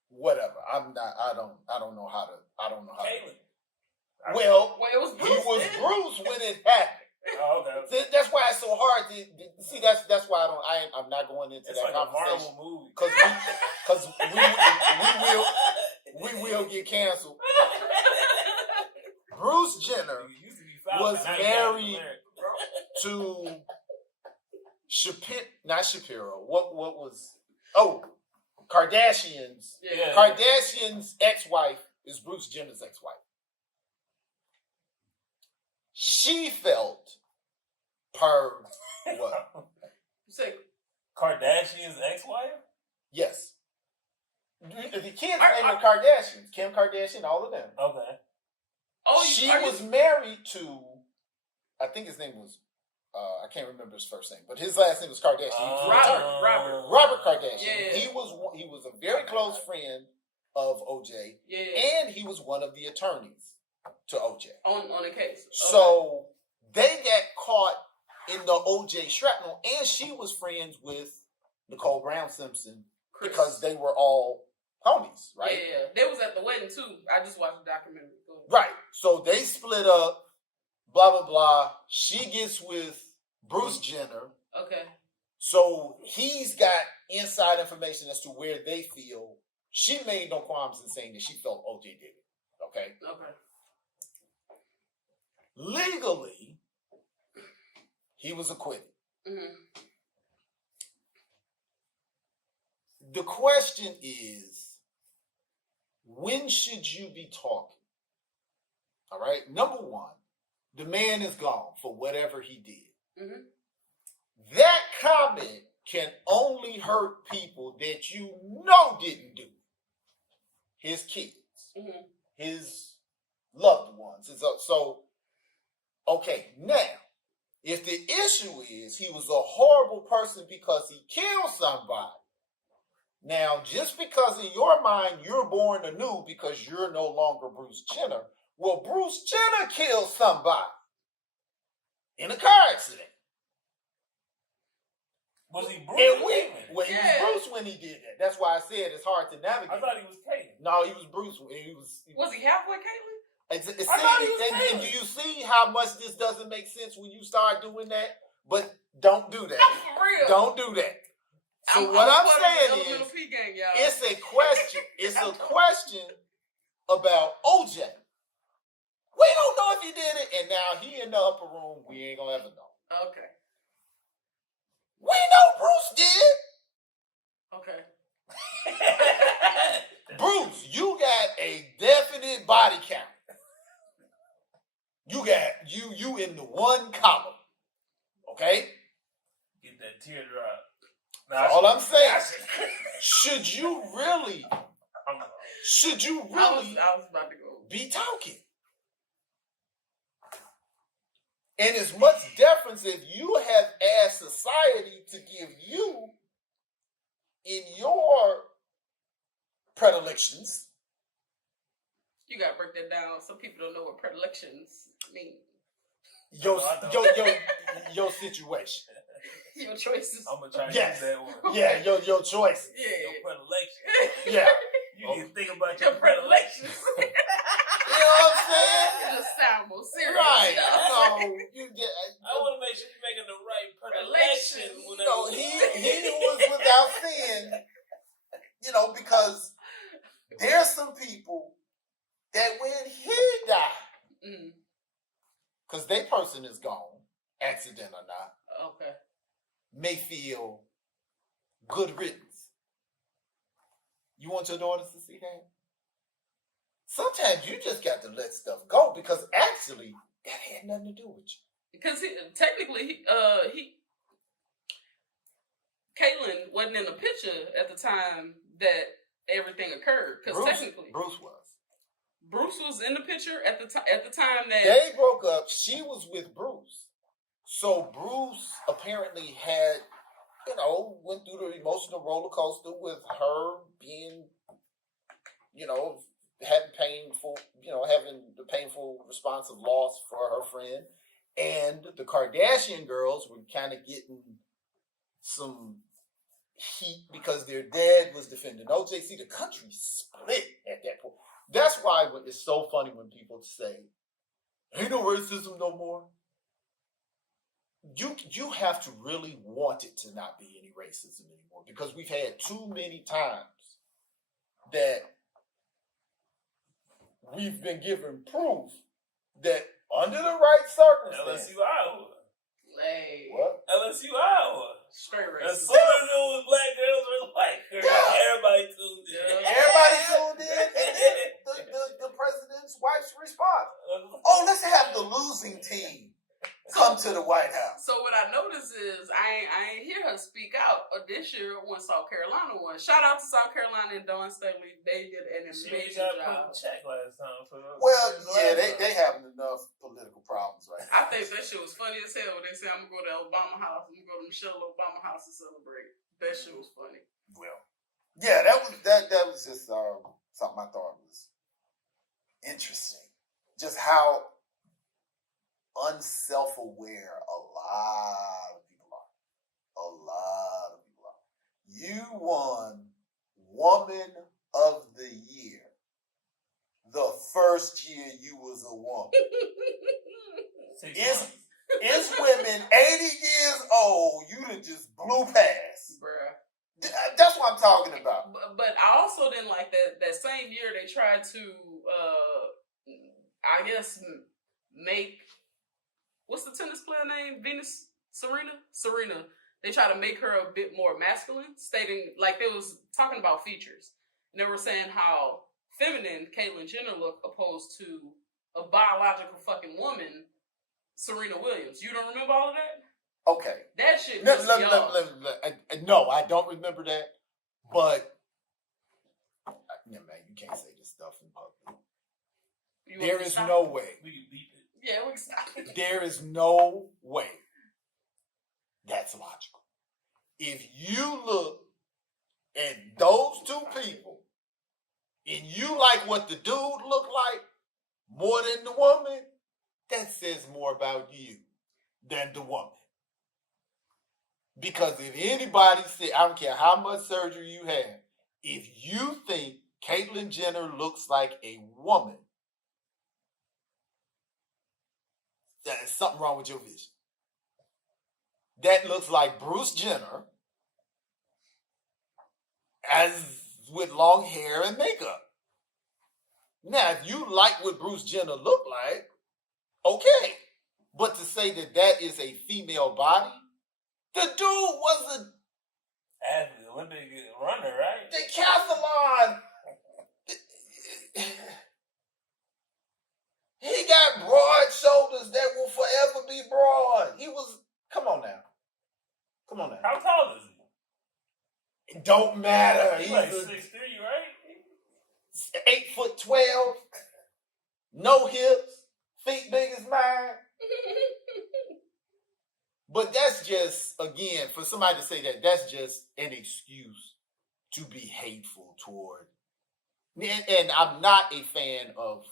whatever, I don't know how to. Caitlyn. Well, Well, it was Bruce. he was then. Bruce when it happened. Oh, okay. See, that's why it's so hard to see. That's why I'm not going into It's that like a conversation Marvel movie. because we will get canceled. Bruce Jenner You used to be Falcon, was now you married Captain America. to not Shapiro. What was Kardashians? Yeah. Kardashian's ex-wife is Bruce Jenner's ex-wife. She felt per what? You say Kardashian's ex-wife? Yes. The kids' name are Kardashians. Kim Kardashian, all of them. Okay. She was married to, I think his name was, I can't remember his first name, but his last name was Kardashian. He was Robert Kardashian. Yeah. He was a very close friend of OJ, Yeah. and he was one of the attorneys to OJ. On the case. So they got caught in the OJ shrapnel, and she was friends with Nicole Brown Simpson Chris. because they were all homies, right? Yeah, they was at the wedding too. I just watched the documentary. Right. So they split up, blah, blah, blah. She gets with Bruce Jenner. Okay. So he's got inside information as to where they feel. She made no qualms in saying that she felt OJ did it. Okay? Okay. Legally, he was acquitted. Mm-hmm. The question is, when should you be talking? All right? Number one, the man is gone for whatever he did. Mm-hmm. That comment can only hurt people that you know didn't do. His kids, Mm-hmm. his loved ones. So, okay, now, if the issue is he was a horrible person because he killed somebody, now, just because in your mind you're born anew because you're no longer Bruce Jenner, well, Bruce Jenner killed somebody in a car accident. Was he Bruce? And or Caitlyn? Well, he was Bruce when he did that. That's why I said it's hard to navigate. I thought he was Caitlyn. No, he was Bruce. Was he halfway, Caitlyn? I thought he was And Caitlyn. do you see how much this doesn't make sense when you start doing that? But don't do that. No, for real. Don't do that. So what I'm saying is, Gang, y'all. it's a question. It's a question about OJ. We don't know if he did it, and now he in the upper room. We ain't gonna ever know. Okay. We know Bruce did. Okay. Bruce, you got a definite body count. You got you in the one column. Okay? Get that teardrop. All I'm saying, should you really I was about to go. be talking? And as much deference as you have asked society to give you in your predilections. You gotta break that down. Some people don't know what predilections mean. Your situation. Your choices. I'm gonna try to Yes. use that one. Yeah, your choice. Yeah. Your predilection. Yeah. You need to think about Your your predilections. You know what I'm saying? It just sound more serious. Right. You know? You get. I want to make sure you're making the right predilections. Predilections. You know, he was without sin. You know, because there's some people that when he died, because their person is gone, accident or not, Okay. may feel good riddance. You want your daughters to see that? Sometimes you just got to let stuff go because actually that had nothing to do with you. Because technically, Caitlyn wasn't in the picture at the time that everything occurred. Because technically, Bruce was in the picture at the time that they broke up. She was with Bruce, so Bruce apparently had, went through the emotional roller coaster with her being, having the painful response of loss for her friend. And the Kardashian girls were kind of getting some heat because their dad was defending OJ. See, the country split at that point. That's why it's so funny when people say, ain't no racism no more. You have to really want it to not be any racism anymore because we've had too many times that we've been given proof that under the right circumstances. LSU Iowa. What? LSU Iowa. Straight As racist. soon as it was black girls or white girls, everybody tuned in. Everybody tuned in, and then the president's wife's response. Oh, let's have the losing team come to the White House. So what I noticed is I ain't hear her speak out this year when South Carolina won. Shout out to South Carolina and Dawn Staley. They did an She amazing got job. put in check last time. Well, yeah, they having enough political problems right now. I think that shit was funny as hell when they said I'm gonna go to Obama house. I'm gonna go to Michelle Obama house to celebrate. That shit was funny. Well, yeah, that was just something I thought was interesting. Just how unself-aware a lot of people are. A lot of people are. You won Woman of the Year the first year you was a woman. It's women 80 years old. You done just blew past. Bruh. That's what I'm talking about. But I also didn't like that same year they tried to, I guess, make, what's the tennis player name? Venus? Serena? Serena. They tried to make her a bit more masculine, stating, like they was talking about features. And they were saying how feminine Caitlyn Jenner looked opposed to a biological fucking woman, Serena Williams. You don't remember all of that? Okay. That shit No, pissed me off. no, I don't remember that. But yeah, man, you can't say this stuff in public. There is no way. We can beat it. Yeah, we can stop it. There is no way that's logical. If you look at those two people and you like what the dude looked like more than the woman, that says more about you than the woman. Because if anybody said, I don't care how much surgery you have, if you think Caitlyn Jenner looks like a woman, there's something wrong with your vision. That looks like Bruce Jenner as with long hair and makeup. Now, if you like what Bruce Jenner looked like, okay. But to say that that is a female body, the dude was Athlete, Olympic runner, right? decathlon. He got broad shoulders that will forever be broad. He was, come on now. Come on now. How tall is he? It don't matter. He's He's like a 6'3", right? 8'12", no hips, feet big as mine. But that's just, again, for somebody to say that, that's just an excuse to be hateful toward. And I'm not a fan of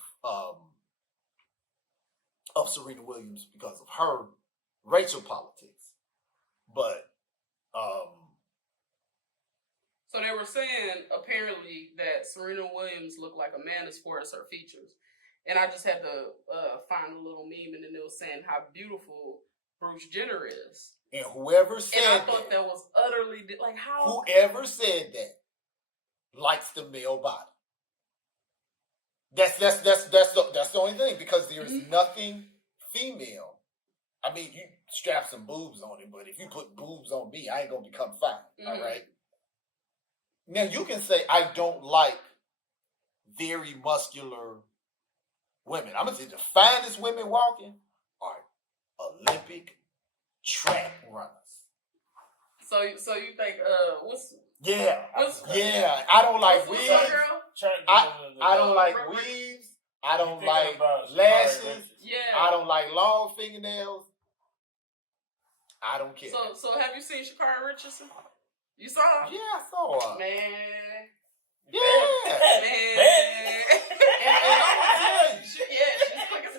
Serena Williams because of her racial politics. But So they were saying apparently that Serena Williams looked like a man as far as her features, and I just had to find a little meme, and then it was saying how beautiful Bruce Jenner is. and whoever said And I thought that was utterly like how. whoever said that likes the male body. That's the only thing, because there's nothing female. I mean, you strap some boobs on it, but if you put boobs on me, I ain't gonna become fine. All right. Now you can say I don't like very muscular women. I'm gonna say the finest women walking are Olympic track runners. So you think what's Yeah, What's- yeah. I don't like what's weaves. her girl? I don't like weaves. I don't like lashes. Yeah. I don't like long fingernails. I don't care. So have you seen Sha'Carri Richardson? You saw her? Yeah, I saw her. Man. Yeah. Man. And I'm gonna tell you, She's quick as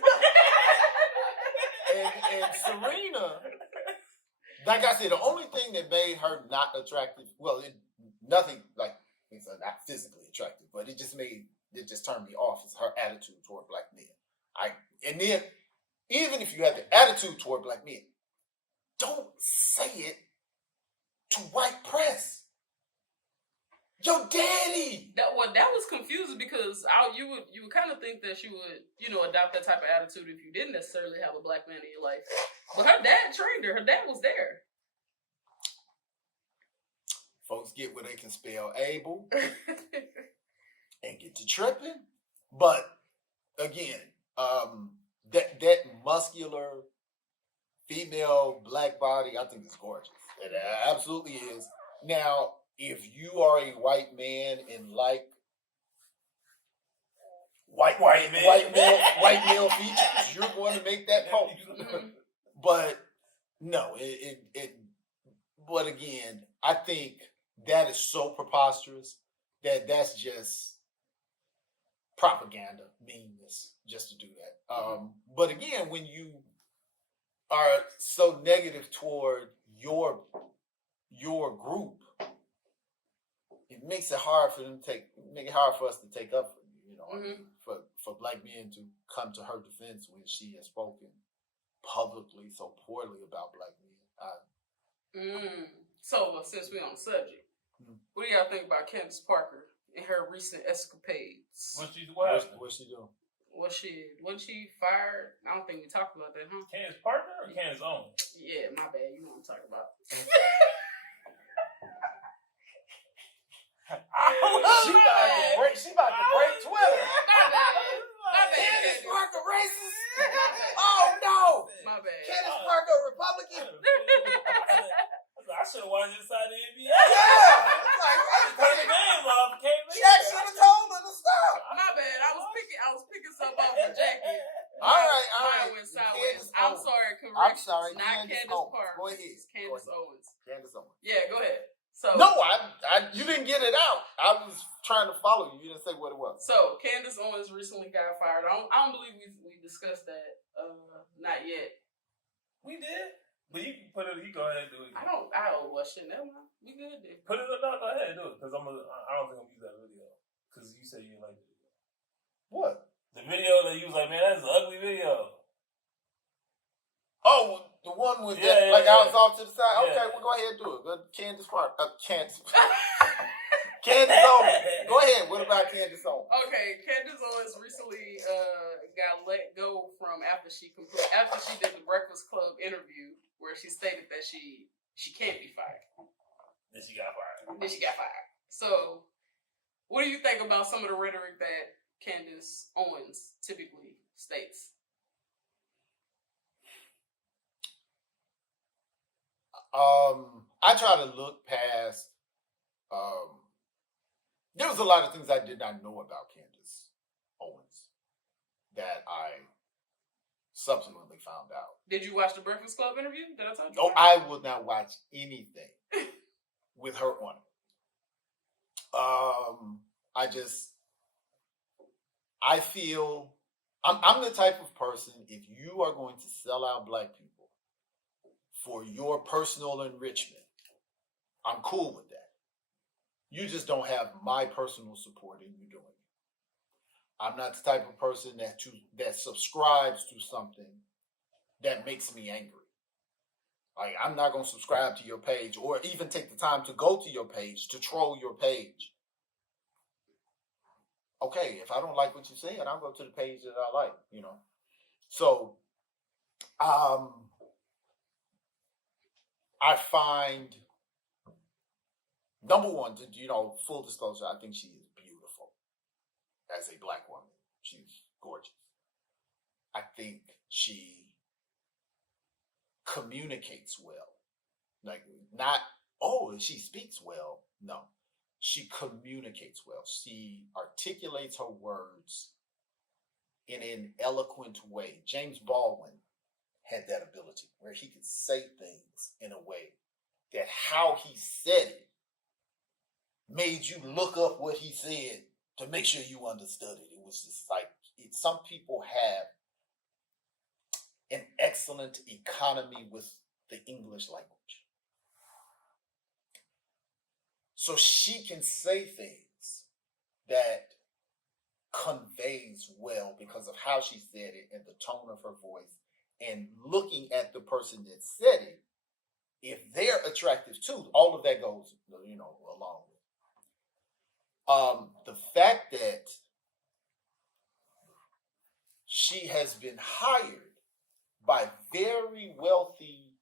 and Serena, like I said, the only thing that made her not attractive, well, nothing like it's not physically attractive, but it just turned me off is her attitude toward black men. And then even if you have the attitude toward black men, don't say it to white press. Your daddy. That was confusing because you would kind of think that she would adopt that type of attitude if you didn't necessarily have a black man in your life. But her dad trained her. Her dad was there. Folks get where they can spell able and get to tripping. But again, that muscular female black body, I think is gorgeous. It absolutely is. Now, if you are a white man and like white male features, you're going to make that post. But no, but again, I think that is so preposterous that's just propaganda, meanness, just to do that. But again, when you are so negative toward your group, it makes it hard for them to make it hard for us to take up for you, for black men to come to her defense when she has spoken publicly so poorly about black men. So, since we're on the subject, what do y'all think about Candace Parker and her recent escapades? What's she doing? Wasn't she fired? I don't think we talked about that, huh? Candace Parker or Candace Owens? Yeah, my bad. You know what I'm talking about. She about to break Twitter. My bad. Candace Parker racist. Oh no. My bad. Candace Parker Republican. I should have watched inside the NBA. Yeah. It's like, Turn the game off. Jack should have told her to stop. My bad. I was picking something off the jacket. All right. Mine went sideways. I'm sorry. Correction. I'm sorry. Not Candace Parker. Go ahead. Candace Owens. Candace Owens. Yeah, go ahead. So No, you didn't get it out. I was trying to follow you. You didn't say what it was. So Candace Owens recently got fired. I don't believe we discussed that. Not yet. We did. But you can put it. You go ahead and do it. I don't watch it. Never mind. We good then. Put it up. No, go ahead and do it. Because I don't think I'm gonna use that video. Because you said you didn't like the video. What? The video that you was like, man, that's an ugly video. Oh, the one with I was off to the side. Yeah. Okay, well, go ahead and do it. But Candace Parker, Candace Owens. Go ahead. What about Candace Owens? Okay, Candace Owens recently got let go from after she did the Breakfast Club interview where she stated that she can't be fired. Then she got fired. So, what do you think about some of the rhetoric that Candace Owens typically states? I try to look past. There was a lot of things I did not know about Candace Owens that I subsequently found out. Did you watch the Breakfast Club interview? Did I tell you? No, I will not watch anything with her on it. I feel I'm the type of person, if you are going to sell out black people for your personal enrichment, I'm cool with that. You just don't have my personal support in you doing it. I'm not the type of person that subscribes to something that makes me angry. Like, I'm not going to subscribe to your page or even take the time to go to your page to troll your page. Okay, if I don't like what you're saying, I'll go to the page that I like, So, I find, number one, full disclosure, I think she is beautiful as a black woman. She's gorgeous. I think she communicates well. Like, not, she speaks well. No. She communicates well. She articulates her words in an eloquent way. James Baldwin had that ability where he could say things in a way that how he said it made you look up what he said to make sure you understood it. It was just like, some people have an excellent economy with the English language. So she can say things that conveys well because of how she said it and the tone of her voice, and looking at the person that said it, if they're attractive too, all of that goes, along with. The fact that she has been hired by very wealthy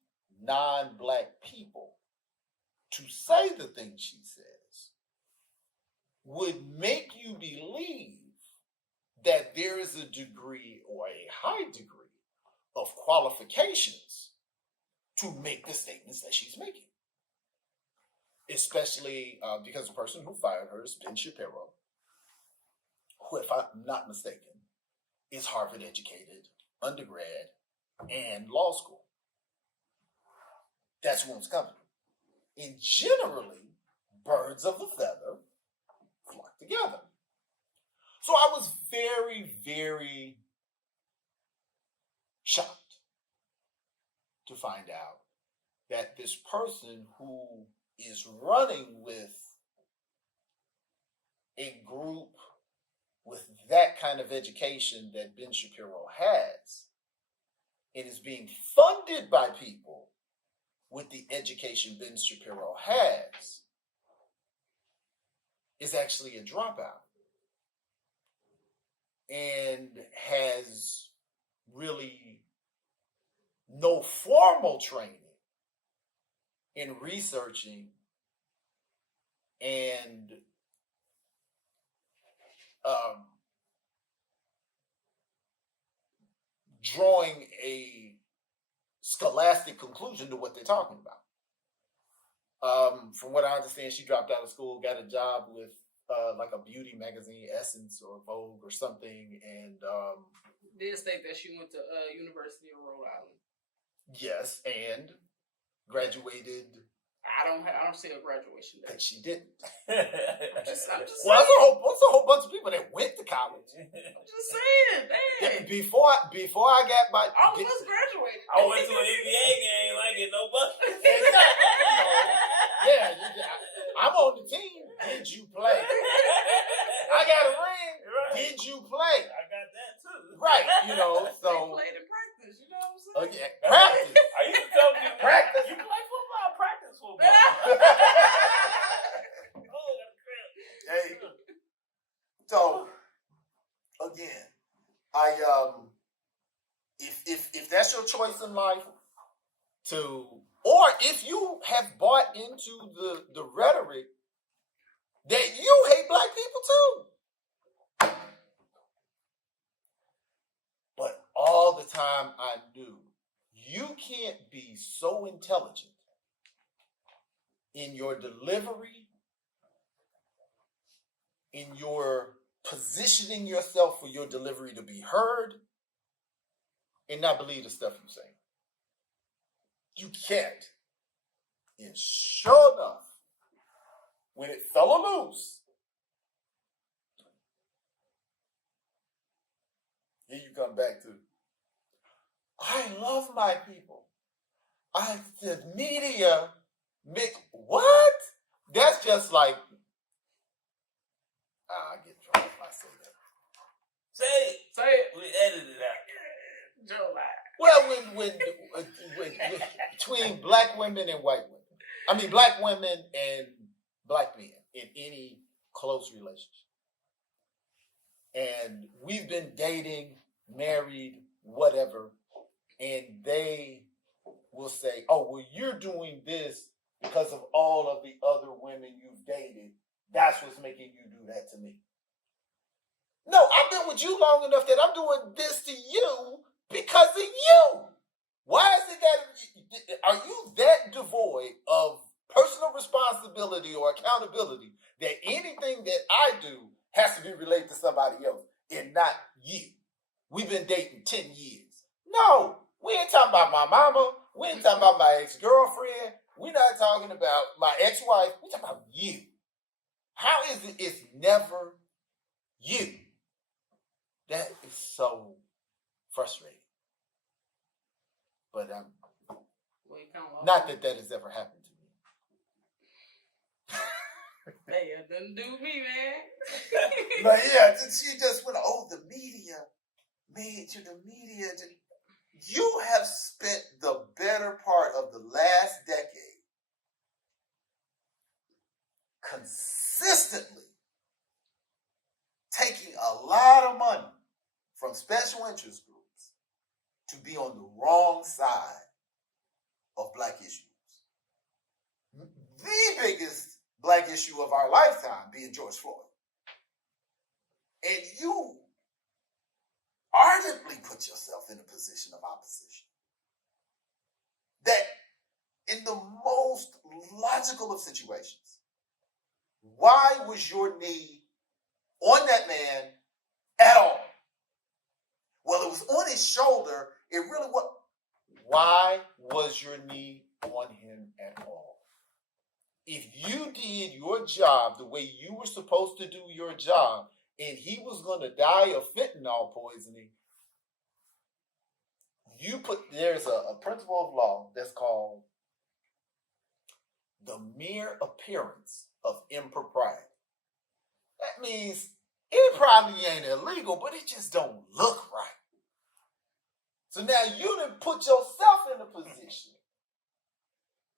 non-black people to say the things she says would make you believe that there is a degree or a high degree of qualifications to make the statements that she's making. Especially because the person who fired her is Ben Shapiro, who, if I'm not mistaken, is Harvard educated, undergrad, and law school. That's who owns the company. And generally, birds of a feather flock together. So I was very, very shocked to find out that this person who is running with a group with that kind of education that Ben Shapiro has and is being funded by people with the education Ben Shapiro has is actually a dropout and has really no formal training in researching and drawing a scholastic conclusion to what they're talking about. From what I understand, she dropped out of school, got a job with like a beauty magazine, Essence or Vogue or something, and did state that she went to University of Rhode Island. Yes, and graduated. I don't see a graduation date. But she didn't. I'm just Well, that's a whole bunch of people that went to college. I'm just saying, man. Before I got my, all of us graduated. I went to an NBA game. I get no bucket. Yeah, I'm on the team. Did you play? I got a ring. Right. Did you play? I got that too. Right, They so played in practice. You know what I'm saying? okay, practice. I used to tell people, Practice. You play football, practice football. Oh, that's crazy. Hey, so again, if that's your choice in life, or if you have bought into the rhetoric that you hate black people too. But all the time I knew you can't be so intelligent in your delivery, in your positioning yourself for your delivery to be heard, and not believe the stuff you say. You can't. And sure enough, when it fell loose, here you come back to, I love my people. The media make what? That's just like, I get drunk if I say that. Say it. We edited it out. Joe lied. Well, when between black women and white women, I mean black women and black men in any close relationship, and we've been dating, married, whatever, and they will say, "Oh, well, you're doing this because of all of the other women you've dated. That's what's making you do that to me." No, I've been with you long enough that I'm doing this to you because of you. Why is it that, are you that devoid of personal responsibility or accountability that anything that I do has to be related to somebody else and not you? We've been dating 10 years. No, we ain't talking about my mama. We ain't talking about my ex-girlfriend. We're not talking about my ex-wife. We're talking about you. How is it it's never you? That is so frustrating. But not that has ever happened to me. Hey, it doesn't do me, man. but yeah, she just went, oh, the media made you the media. You have spent the better part of the last decade consistently taking a lot of money from special interest groups to be on the wrong side of black issues. The biggest black issue of our lifetime being George Floyd. And you ardently put yourself in a position of opposition. That in the most logical of situations, why was your knee on that man at all? Well, it was on his shoulder. It really was. Why was your knee on him at all? If you did your job the way you were supposed to do your job, and he was going to die of fentanyl poisoning, there's a principle of law that's called the mere appearance of impropriety. That means it probably ain't illegal, but it just don't look right. So now you done put yourself in a position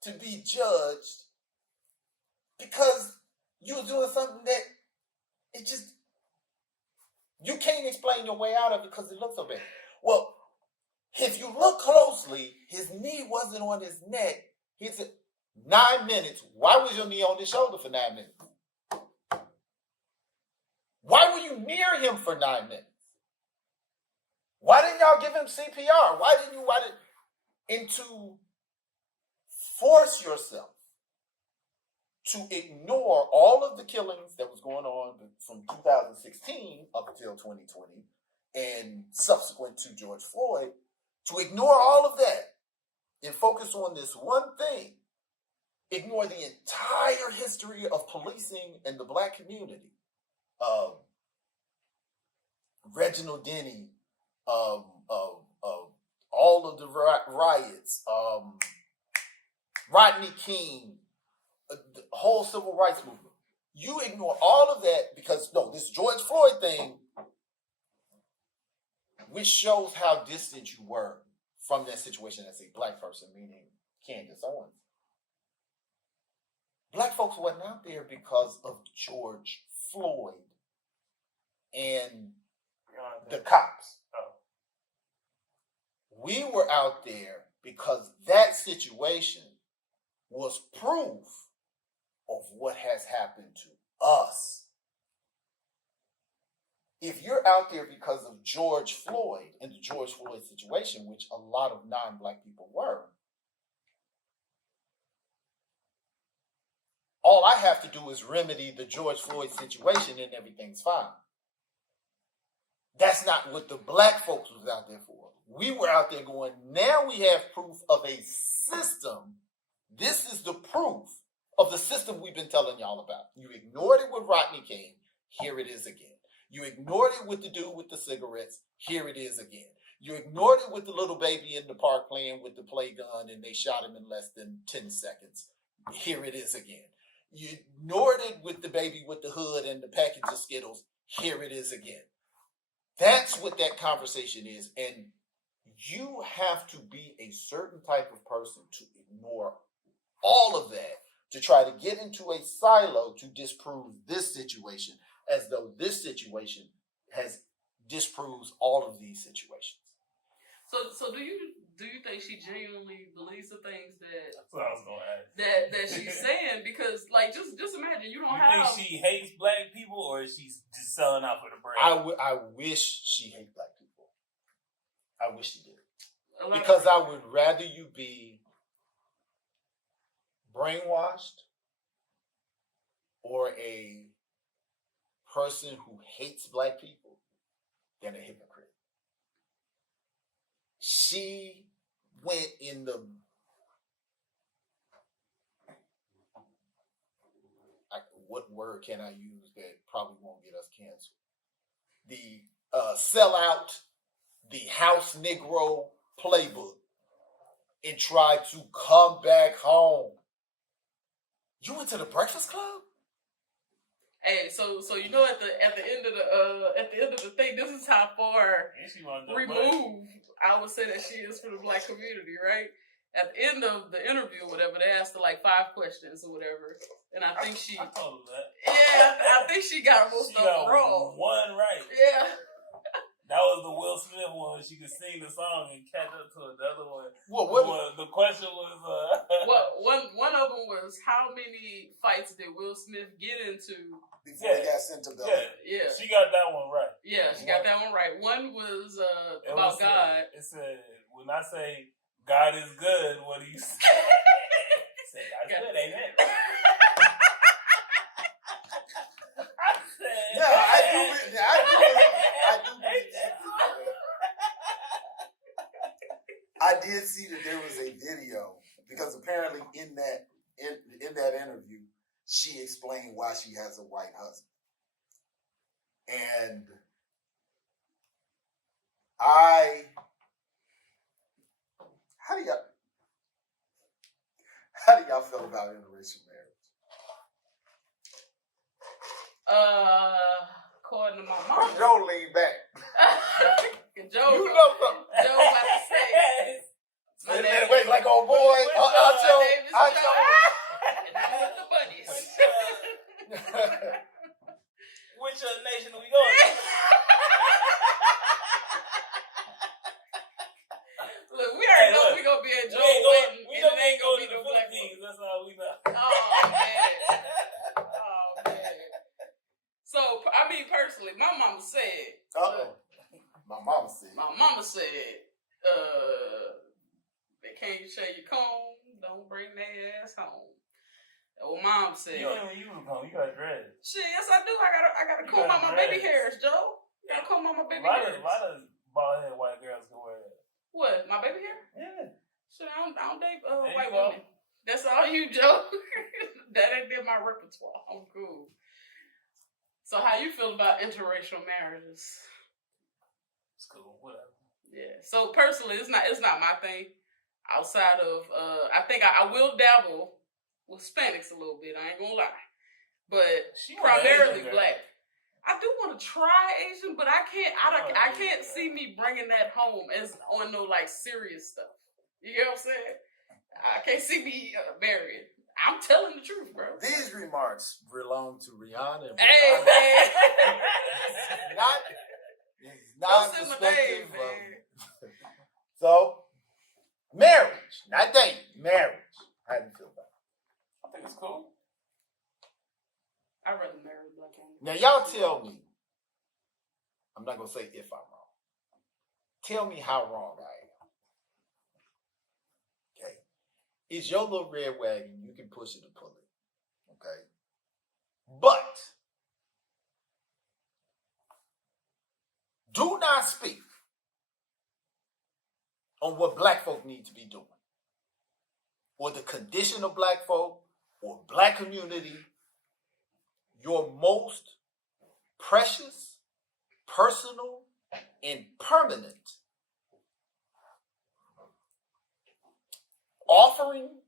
to be judged because you're doing something that it just, you can't explain your way out of it because it looks so bad. Well, if you look closely, his knee wasn't on his neck. He said 9 minutes. Why was your knee on his shoulder for 9 minutes? Why were you near him for 9 minutes? Why didn't y'all give him CPR? And to force yourself to ignore all of the killings that was going on from 2016 up until 2020 and subsequent to George Floyd, to ignore all of that and focus on this one thing, ignore the entire history of policing in the black community. Reginald Denny, all of the riots, Rodney King, the whole civil rights movement. You ignore all of that because, no, this George Floyd thing, which shows how distant you were from that situation as a black person, meaning Candace Owens. Black folks wasn't out there because of George Floyd and the cops. We were out there because that situation was proof of what has happened to us. If you're out there because of George Floyd and the George Floyd situation, which a lot of non-black people were, all I have to do is remedy the George Floyd situation and everything's fine. That's not what the black folks was out there for. We were out there going, now we have proof of a system. This is the proof of the system we've been telling y'all about. You ignored it with Rodney King. Here it is again. You ignored it with the dude with the cigarettes. Here it is again. You ignored it with the little baby in the park playing with the play gun and they shot him in less than 10 seconds. Here it is again. You ignored it with the baby with the hood and the package of Skittles. Here it is again. That's what that conversation is. And you have to be a certain type of person to ignore all of that, to try to get into a silo to disprove this situation, as though this situation disproves all of these situations. So do you think she genuinely believes the things that That's what I was gonna ask. that she's saying? Because like just imagine you have. Think she hates black people, or is she just selling out for the brand? I wish she hated black people. I wish she did. Because I would rather you be brainwashed or a person who hates black people than a hypocrite. She went in the, what word can I use that probably won't get us canceled? The sellout, the house Negro playbook, and tried to come back home. You went to the Breakfast Club? Hey, so you know at the end of the thing, this is how far removed I would say that she is from the black community, right? At the end of the interview or whatever, they asked her like 5 questions or whatever. And I think she I told her that. Yeah, I think she got most of them wrong. One right. Yeah. That was the Will Smith one. She could sing the song and catch up to it. The other one. The question was. One of them was how many fights did Will Smith get into before he got sent to Belgium? Yeah. She got that one right. Yeah, she got that one right. One was about God. It said, when I say God is good, what do you say? It said, God is good, amen. I did see that there was a video because apparently in that interview she explained why she has a white husband, and how do y'all feel about interracial marriage? According to my mom. Joe lean back. Joe, you know something. Joe about to Which nation are we going to? Look, we already know we're going to be at Joe wedding. We don't ain't go going to be to the no black Philippines. folks. That's all we know. Oh, man. Oh, man. So, I mean, personally, my mama said. My mama said. My mama said, they can't shave your comb. Don't bring their ass home. Well, mom said. You don't even use a comb. You got dreads. Shit, yes I do. I gotta comb out my baby hairs, Joe. Gotta comb out my baby hairs. Why does bald head white girls can wear that? What? My baby hair? Yeah. Shit, I don't date white women. That's all you, Joe. That ain't in my repertoire. I'm cool. So, how you feel about interracial marriages? It's cool. Whatever. Yeah. So personally, it's not my thing. Outside of, I think I will dabble with Hispanics a little bit. I ain't gonna lie, but primarily black. I do want to try Asian, but I can't see me bringing that home as on no like serious stuff. You get what I'm saying? I can't see me married. I'm telling the truth, bro. These remarks belong to Rihanna. Hey, man. It's not Don't say my perspective name, man. So, marriage, not dating, marriage. How do you feel about it? I think it's cool. I'd rather marry a black woman. Now, y'all tell me. I'm not going to say if I'm wrong. Tell me how wrong I am. Okay. It's your little red wagon. You can push it and pull it. Okay. But do not speak on what black folk need to be doing, or the condition of black folk, or black community. Your most precious, personal, and permanent offering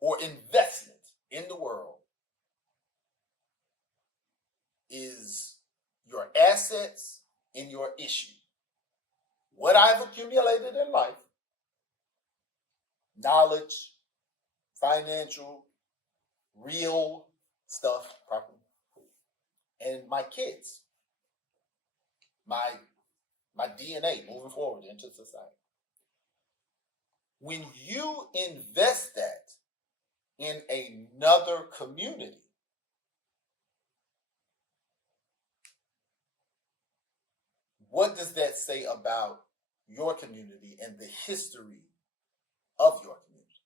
or investment in the world is your assets and your issue. What I've accumulated in life, knowledge, financial, real stuff, property, and my kids, my DNA moving forward into society. When you invest that in another community, what does that say about your community and the history of your community?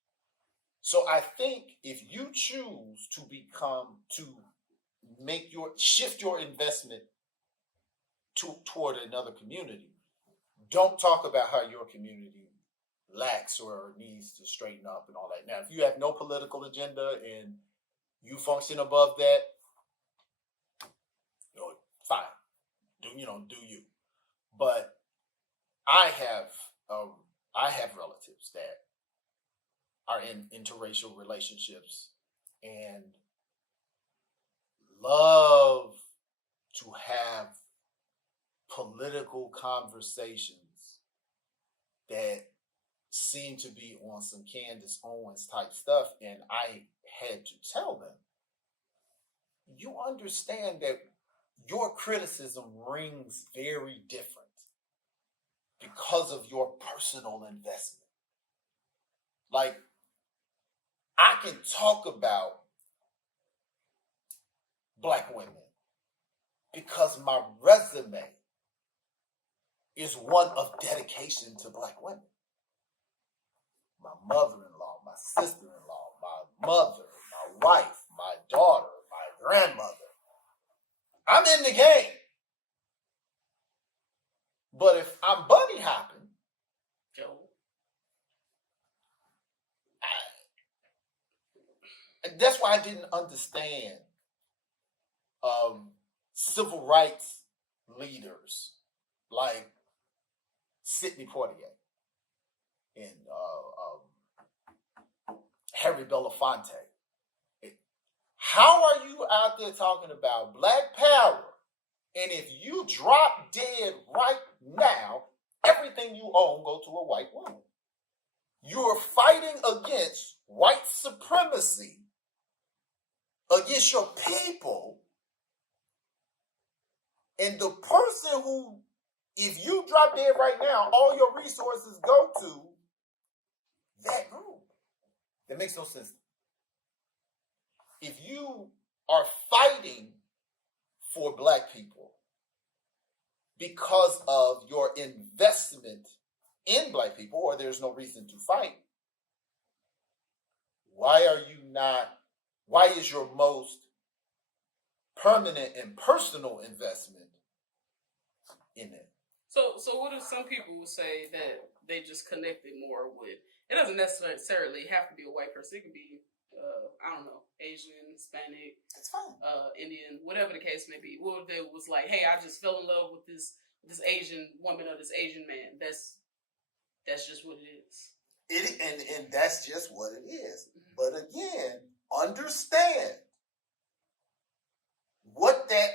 So I think if you choose to shift your investment toward another community, don't talk about how your community lacks or needs to straighten up and all that. Now, if you have no political agenda and you function above that, fine. Do you? But I have relatives that are in interracial relationships and love to have political conversations that seem to be on some Candace Owens type stuff. And I had to tell them, you understand that your criticism rings very different because of your personal investment. Like, I can talk about black women because my resume is one of dedication to black women. My mother-in-law, my sister-in-law, my mother, my wife, my daughter, my grandmother. I'm in the game. But if I'm bunny hopping, that's why I didn't understand civil rights leaders like Sidney Poitier and Harry Belafonte. How are you out there talking about black power? And if you drop dead right now, everything you own go to a white woman. You're fighting against white supremacy, against your people, And the person who, if you drop dead right now, all your resources go to that group. That makes no sense. If you are fighting for black people because of your investment in black people, or there's no reason to fight, why is your most permanent and personal investment in it? So what if some people will say that they just connected more with? It doesn't necessarily have to be a white person. It could be, I don't know, Asian, Hispanic, It's fine. Indian, whatever the case may be. What if they was like, hey, I just fell in love with this Asian woman or this Asian man? That's just what it is. And that's just what it is. But again, understand what that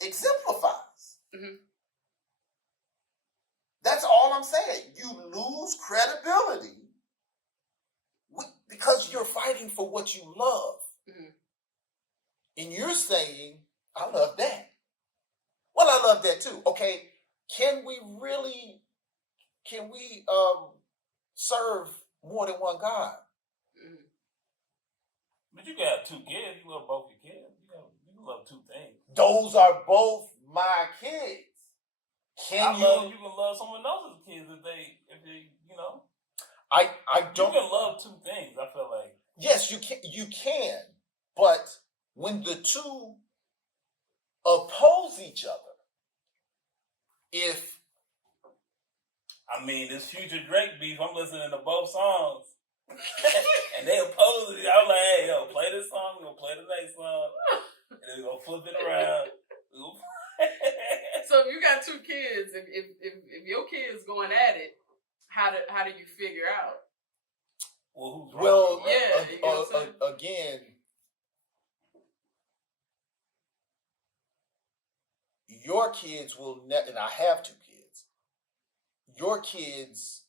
exemplifies. Mm-hmm. That's all I'm saying. You lose credibility Because you're fighting for what you love. Mm-hmm. And you're saying, I love that. Well, I love that too. Okay, can we serve more than one God? Mm-hmm. But you can have two kids. You love both your kids. You can love two things. Those are both my kids. You can love someone else's kids if they you know. I don't. You can love two things. I feel like. Yes, you can, but when the two oppose each other, if I mean, this Future Drake beef, I'm listening to both songs. And they oppose it. I was like, hey, yo, play this song, we're going to play the next song, and then we're going to flip it around. So if you got two kids, if your kid's going at it, how do you figure out? Well, who's wrong? Yeah, again, your kids will and I have two kids. Your kids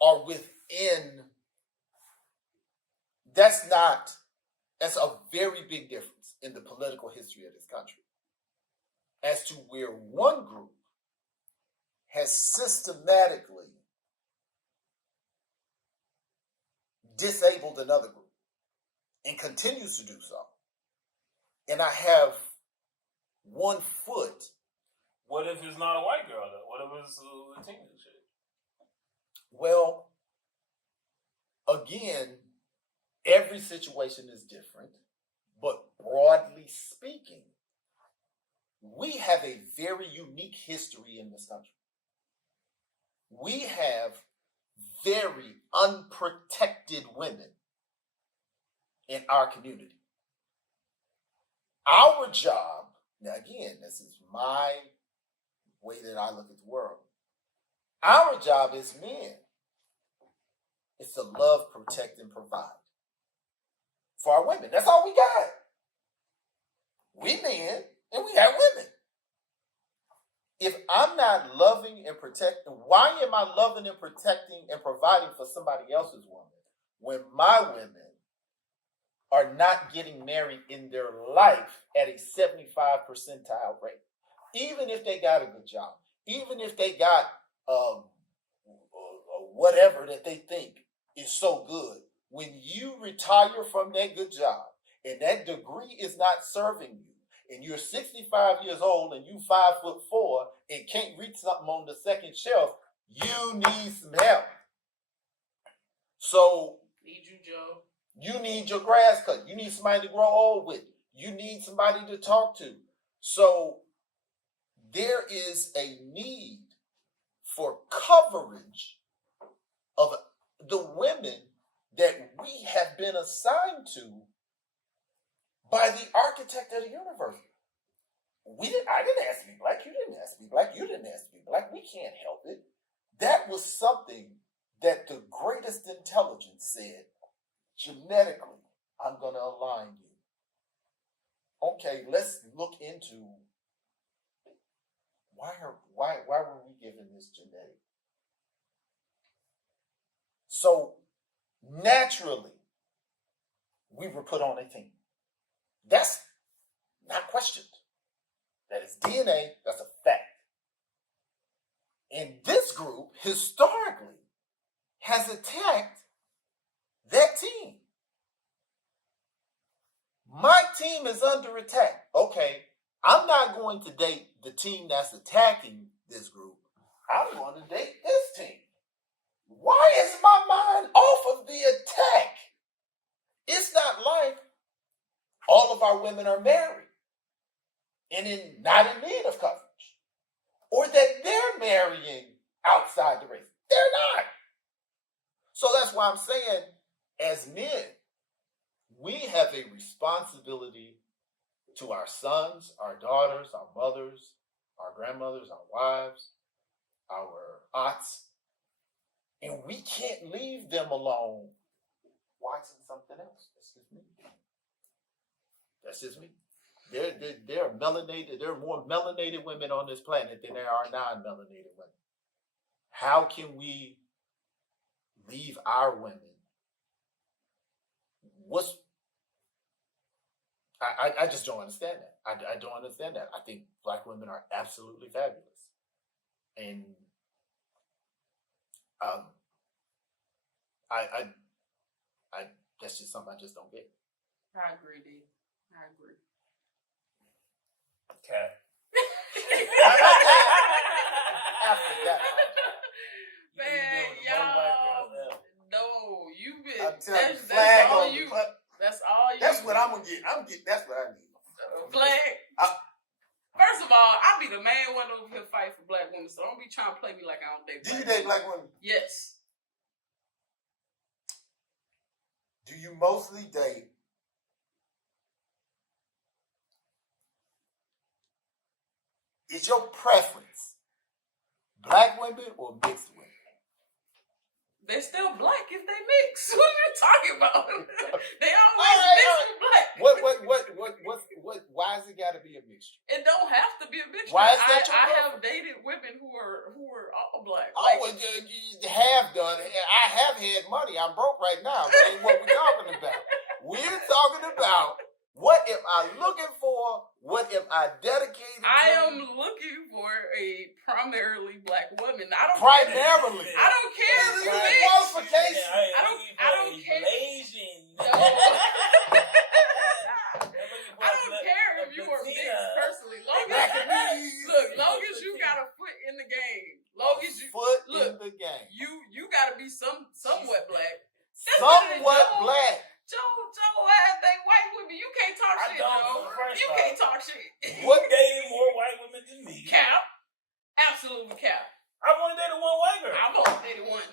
are within. That's a very big difference in the political history of this country. As to where one group has systematically disabled another group and continues to do so. And I have one foot. What if it's not a white girl, though? What if it's a Latina chick? Well, again, every situation is different, but broadly speaking, we have a very unique history in this country. We have very unprotected women in our community. Our job, now again, this is my way that I look at the world. Our job as men is to love, protect, and provide for our women. That's all we got. We men and we got women. If I'm not loving and protecting, why am I loving and protecting and providing for somebody else's woman when my women are not getting married in their life at a 75 percentile rate? Even if they got a good job, even if they got whatever that they think is so good, when you retire from that good job and that degree is not serving you, and you're 65 years old and you 5'4" and can't reach something on the second shelf, you need some help. So need you, Joe. You need your grass cut. You need somebody to grow old with. You need somebody to talk to. So there is a need for coverage of the women that we have been assigned to by the architect of the universe. I didn't ask to be black. You didn't ask to be black. You didn't ask to be black. We can't help it. That was something that the greatest intelligence said, genetically, I'm going to align you. Okay, let's look into why were we given this genetic? So naturally, we were put on a team. That's not questioned. DNA, that's a fact. And this group, historically, has attacked that team. My team is under attack. Okay, I'm not going to date the team that's attacking this group. I'm going to date this team. Why is my mind off of the attack? It's not like all of our women are married and not in need of coverage, or that they're marrying outside the race. They're not. So that's why I'm saying, as men, we have a responsibility to our sons, our daughters, our mothers, our grandmothers, our wives, our aunts, and we can't leave them alone watching something else. That's just me. That's just me. There are melanated. There are more melanated women on this planet than there are non-melanated women. How can we leave our women? I just don't understand that. I don't understand that. I think Black women are absolutely fabulous, and I that's just something I just don't get. I agree, D. I agree. Cat. After that, Man, y'all, no, you been. I'm telling you, That's flag all on you. the That's all you. That's what I'm gonna get. That's what I need. Flag. First of all, I be the main one over here fighting for Black women, so don't be trying to play me like I don't date. Do you date Black women? Yes. Do you mostly date is your preference Black women or mixed women? They still Black if they mix. What are you talking about? They always All mix right. with Black. Why has it got to be a mixture? It don't have to be a mixture. Why is that your I preference? have dated women who were all Black. Oh, Like, well, you have done. I have had money. I'm broke right now. That ain't what we're talking about. We're talking about what am I looking for? What am I dedicated to? I am looking for a primarily Black woman. I don't Primarily. I don't care if you Right. mix. Qualification. I don't care. Malaysian. No. I don't care if you are mixed personally. Long as you got a foot in the game. Long as you foot look, in the game. you gotta be somewhat Black. Somewhat Black. Joe had they white women. You can't talk I shit, don't, Joe. first You off. can't talk shit. What dating more white women than me? Cap. Absolutely cap. I've only dated one white girl. I've only dated one.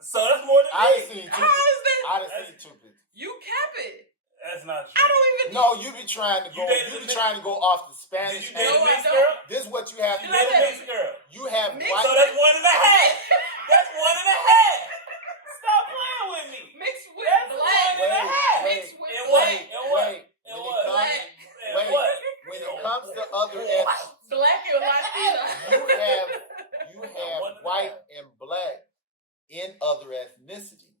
So that's more than I done me. seen How two. is that? I done seen two bitches. You cap it. That's not true. I don't even No, you be trying to go. You be trying to go off the Spanish. Did you date a No, I mixed don't. girl? This is what you have to You Did I dated a do. date- mixed girl. You have Mixed- white. So that's 1.5. That's 1.5. Stop playing with me. mixed with That's Black. 1.5. Mixed with And Black. Wait. And When what? it Black. And Wait. what? When it comes to other ethnic, Black and Latina. you have white and Black in other ethnicities.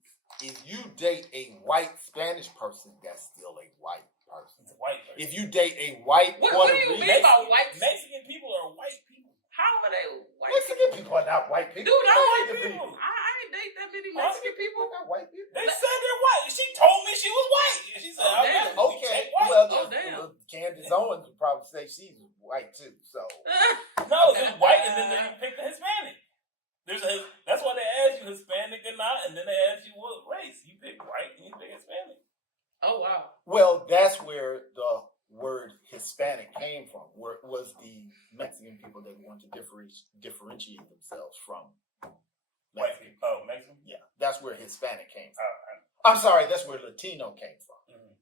If you date a white Spanish person, that's still a white person. It's a white person. If you date a white What Puerto do you Rican, mean by white? Mexican people are white people. How are they white? Mexican people are not white people. Dude, I They're don't white like people. I ain't date that many Mexican people. They're not white people. They said they're white. She told me she was white. She said, Oh, I'm damn. not. Okay, White. well, Oh, damn. Candace Owens would probably say she's white too. So No, it's white, and then they pick the Hispanic. That's why they ask you Hispanic or not, and then they ask you what race. You pick white and you pick Hispanic. Oh wow. well, that's where the word Hispanic came from. Where it was the Mexican people that wanted to differentiate themselves from White people. Oh, Mexican? Yeah, that's where Hispanic came from. I I'm sorry, that's where Latino came from. Mhm.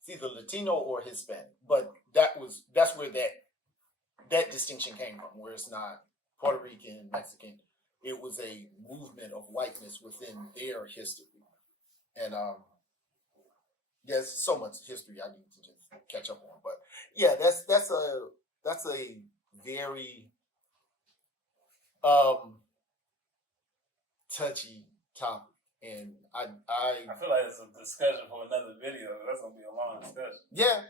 It's either Latino or Hispanic, but that's where that distinction came from. Where it's not Puerto Rican, Mexican. It was a movement of whiteness within their history, and there's so much history I need to just catch up on. But yeah, that's a very touchy topic, and I feel like it's a discussion for another video. That's gonna be a long discussion. yeah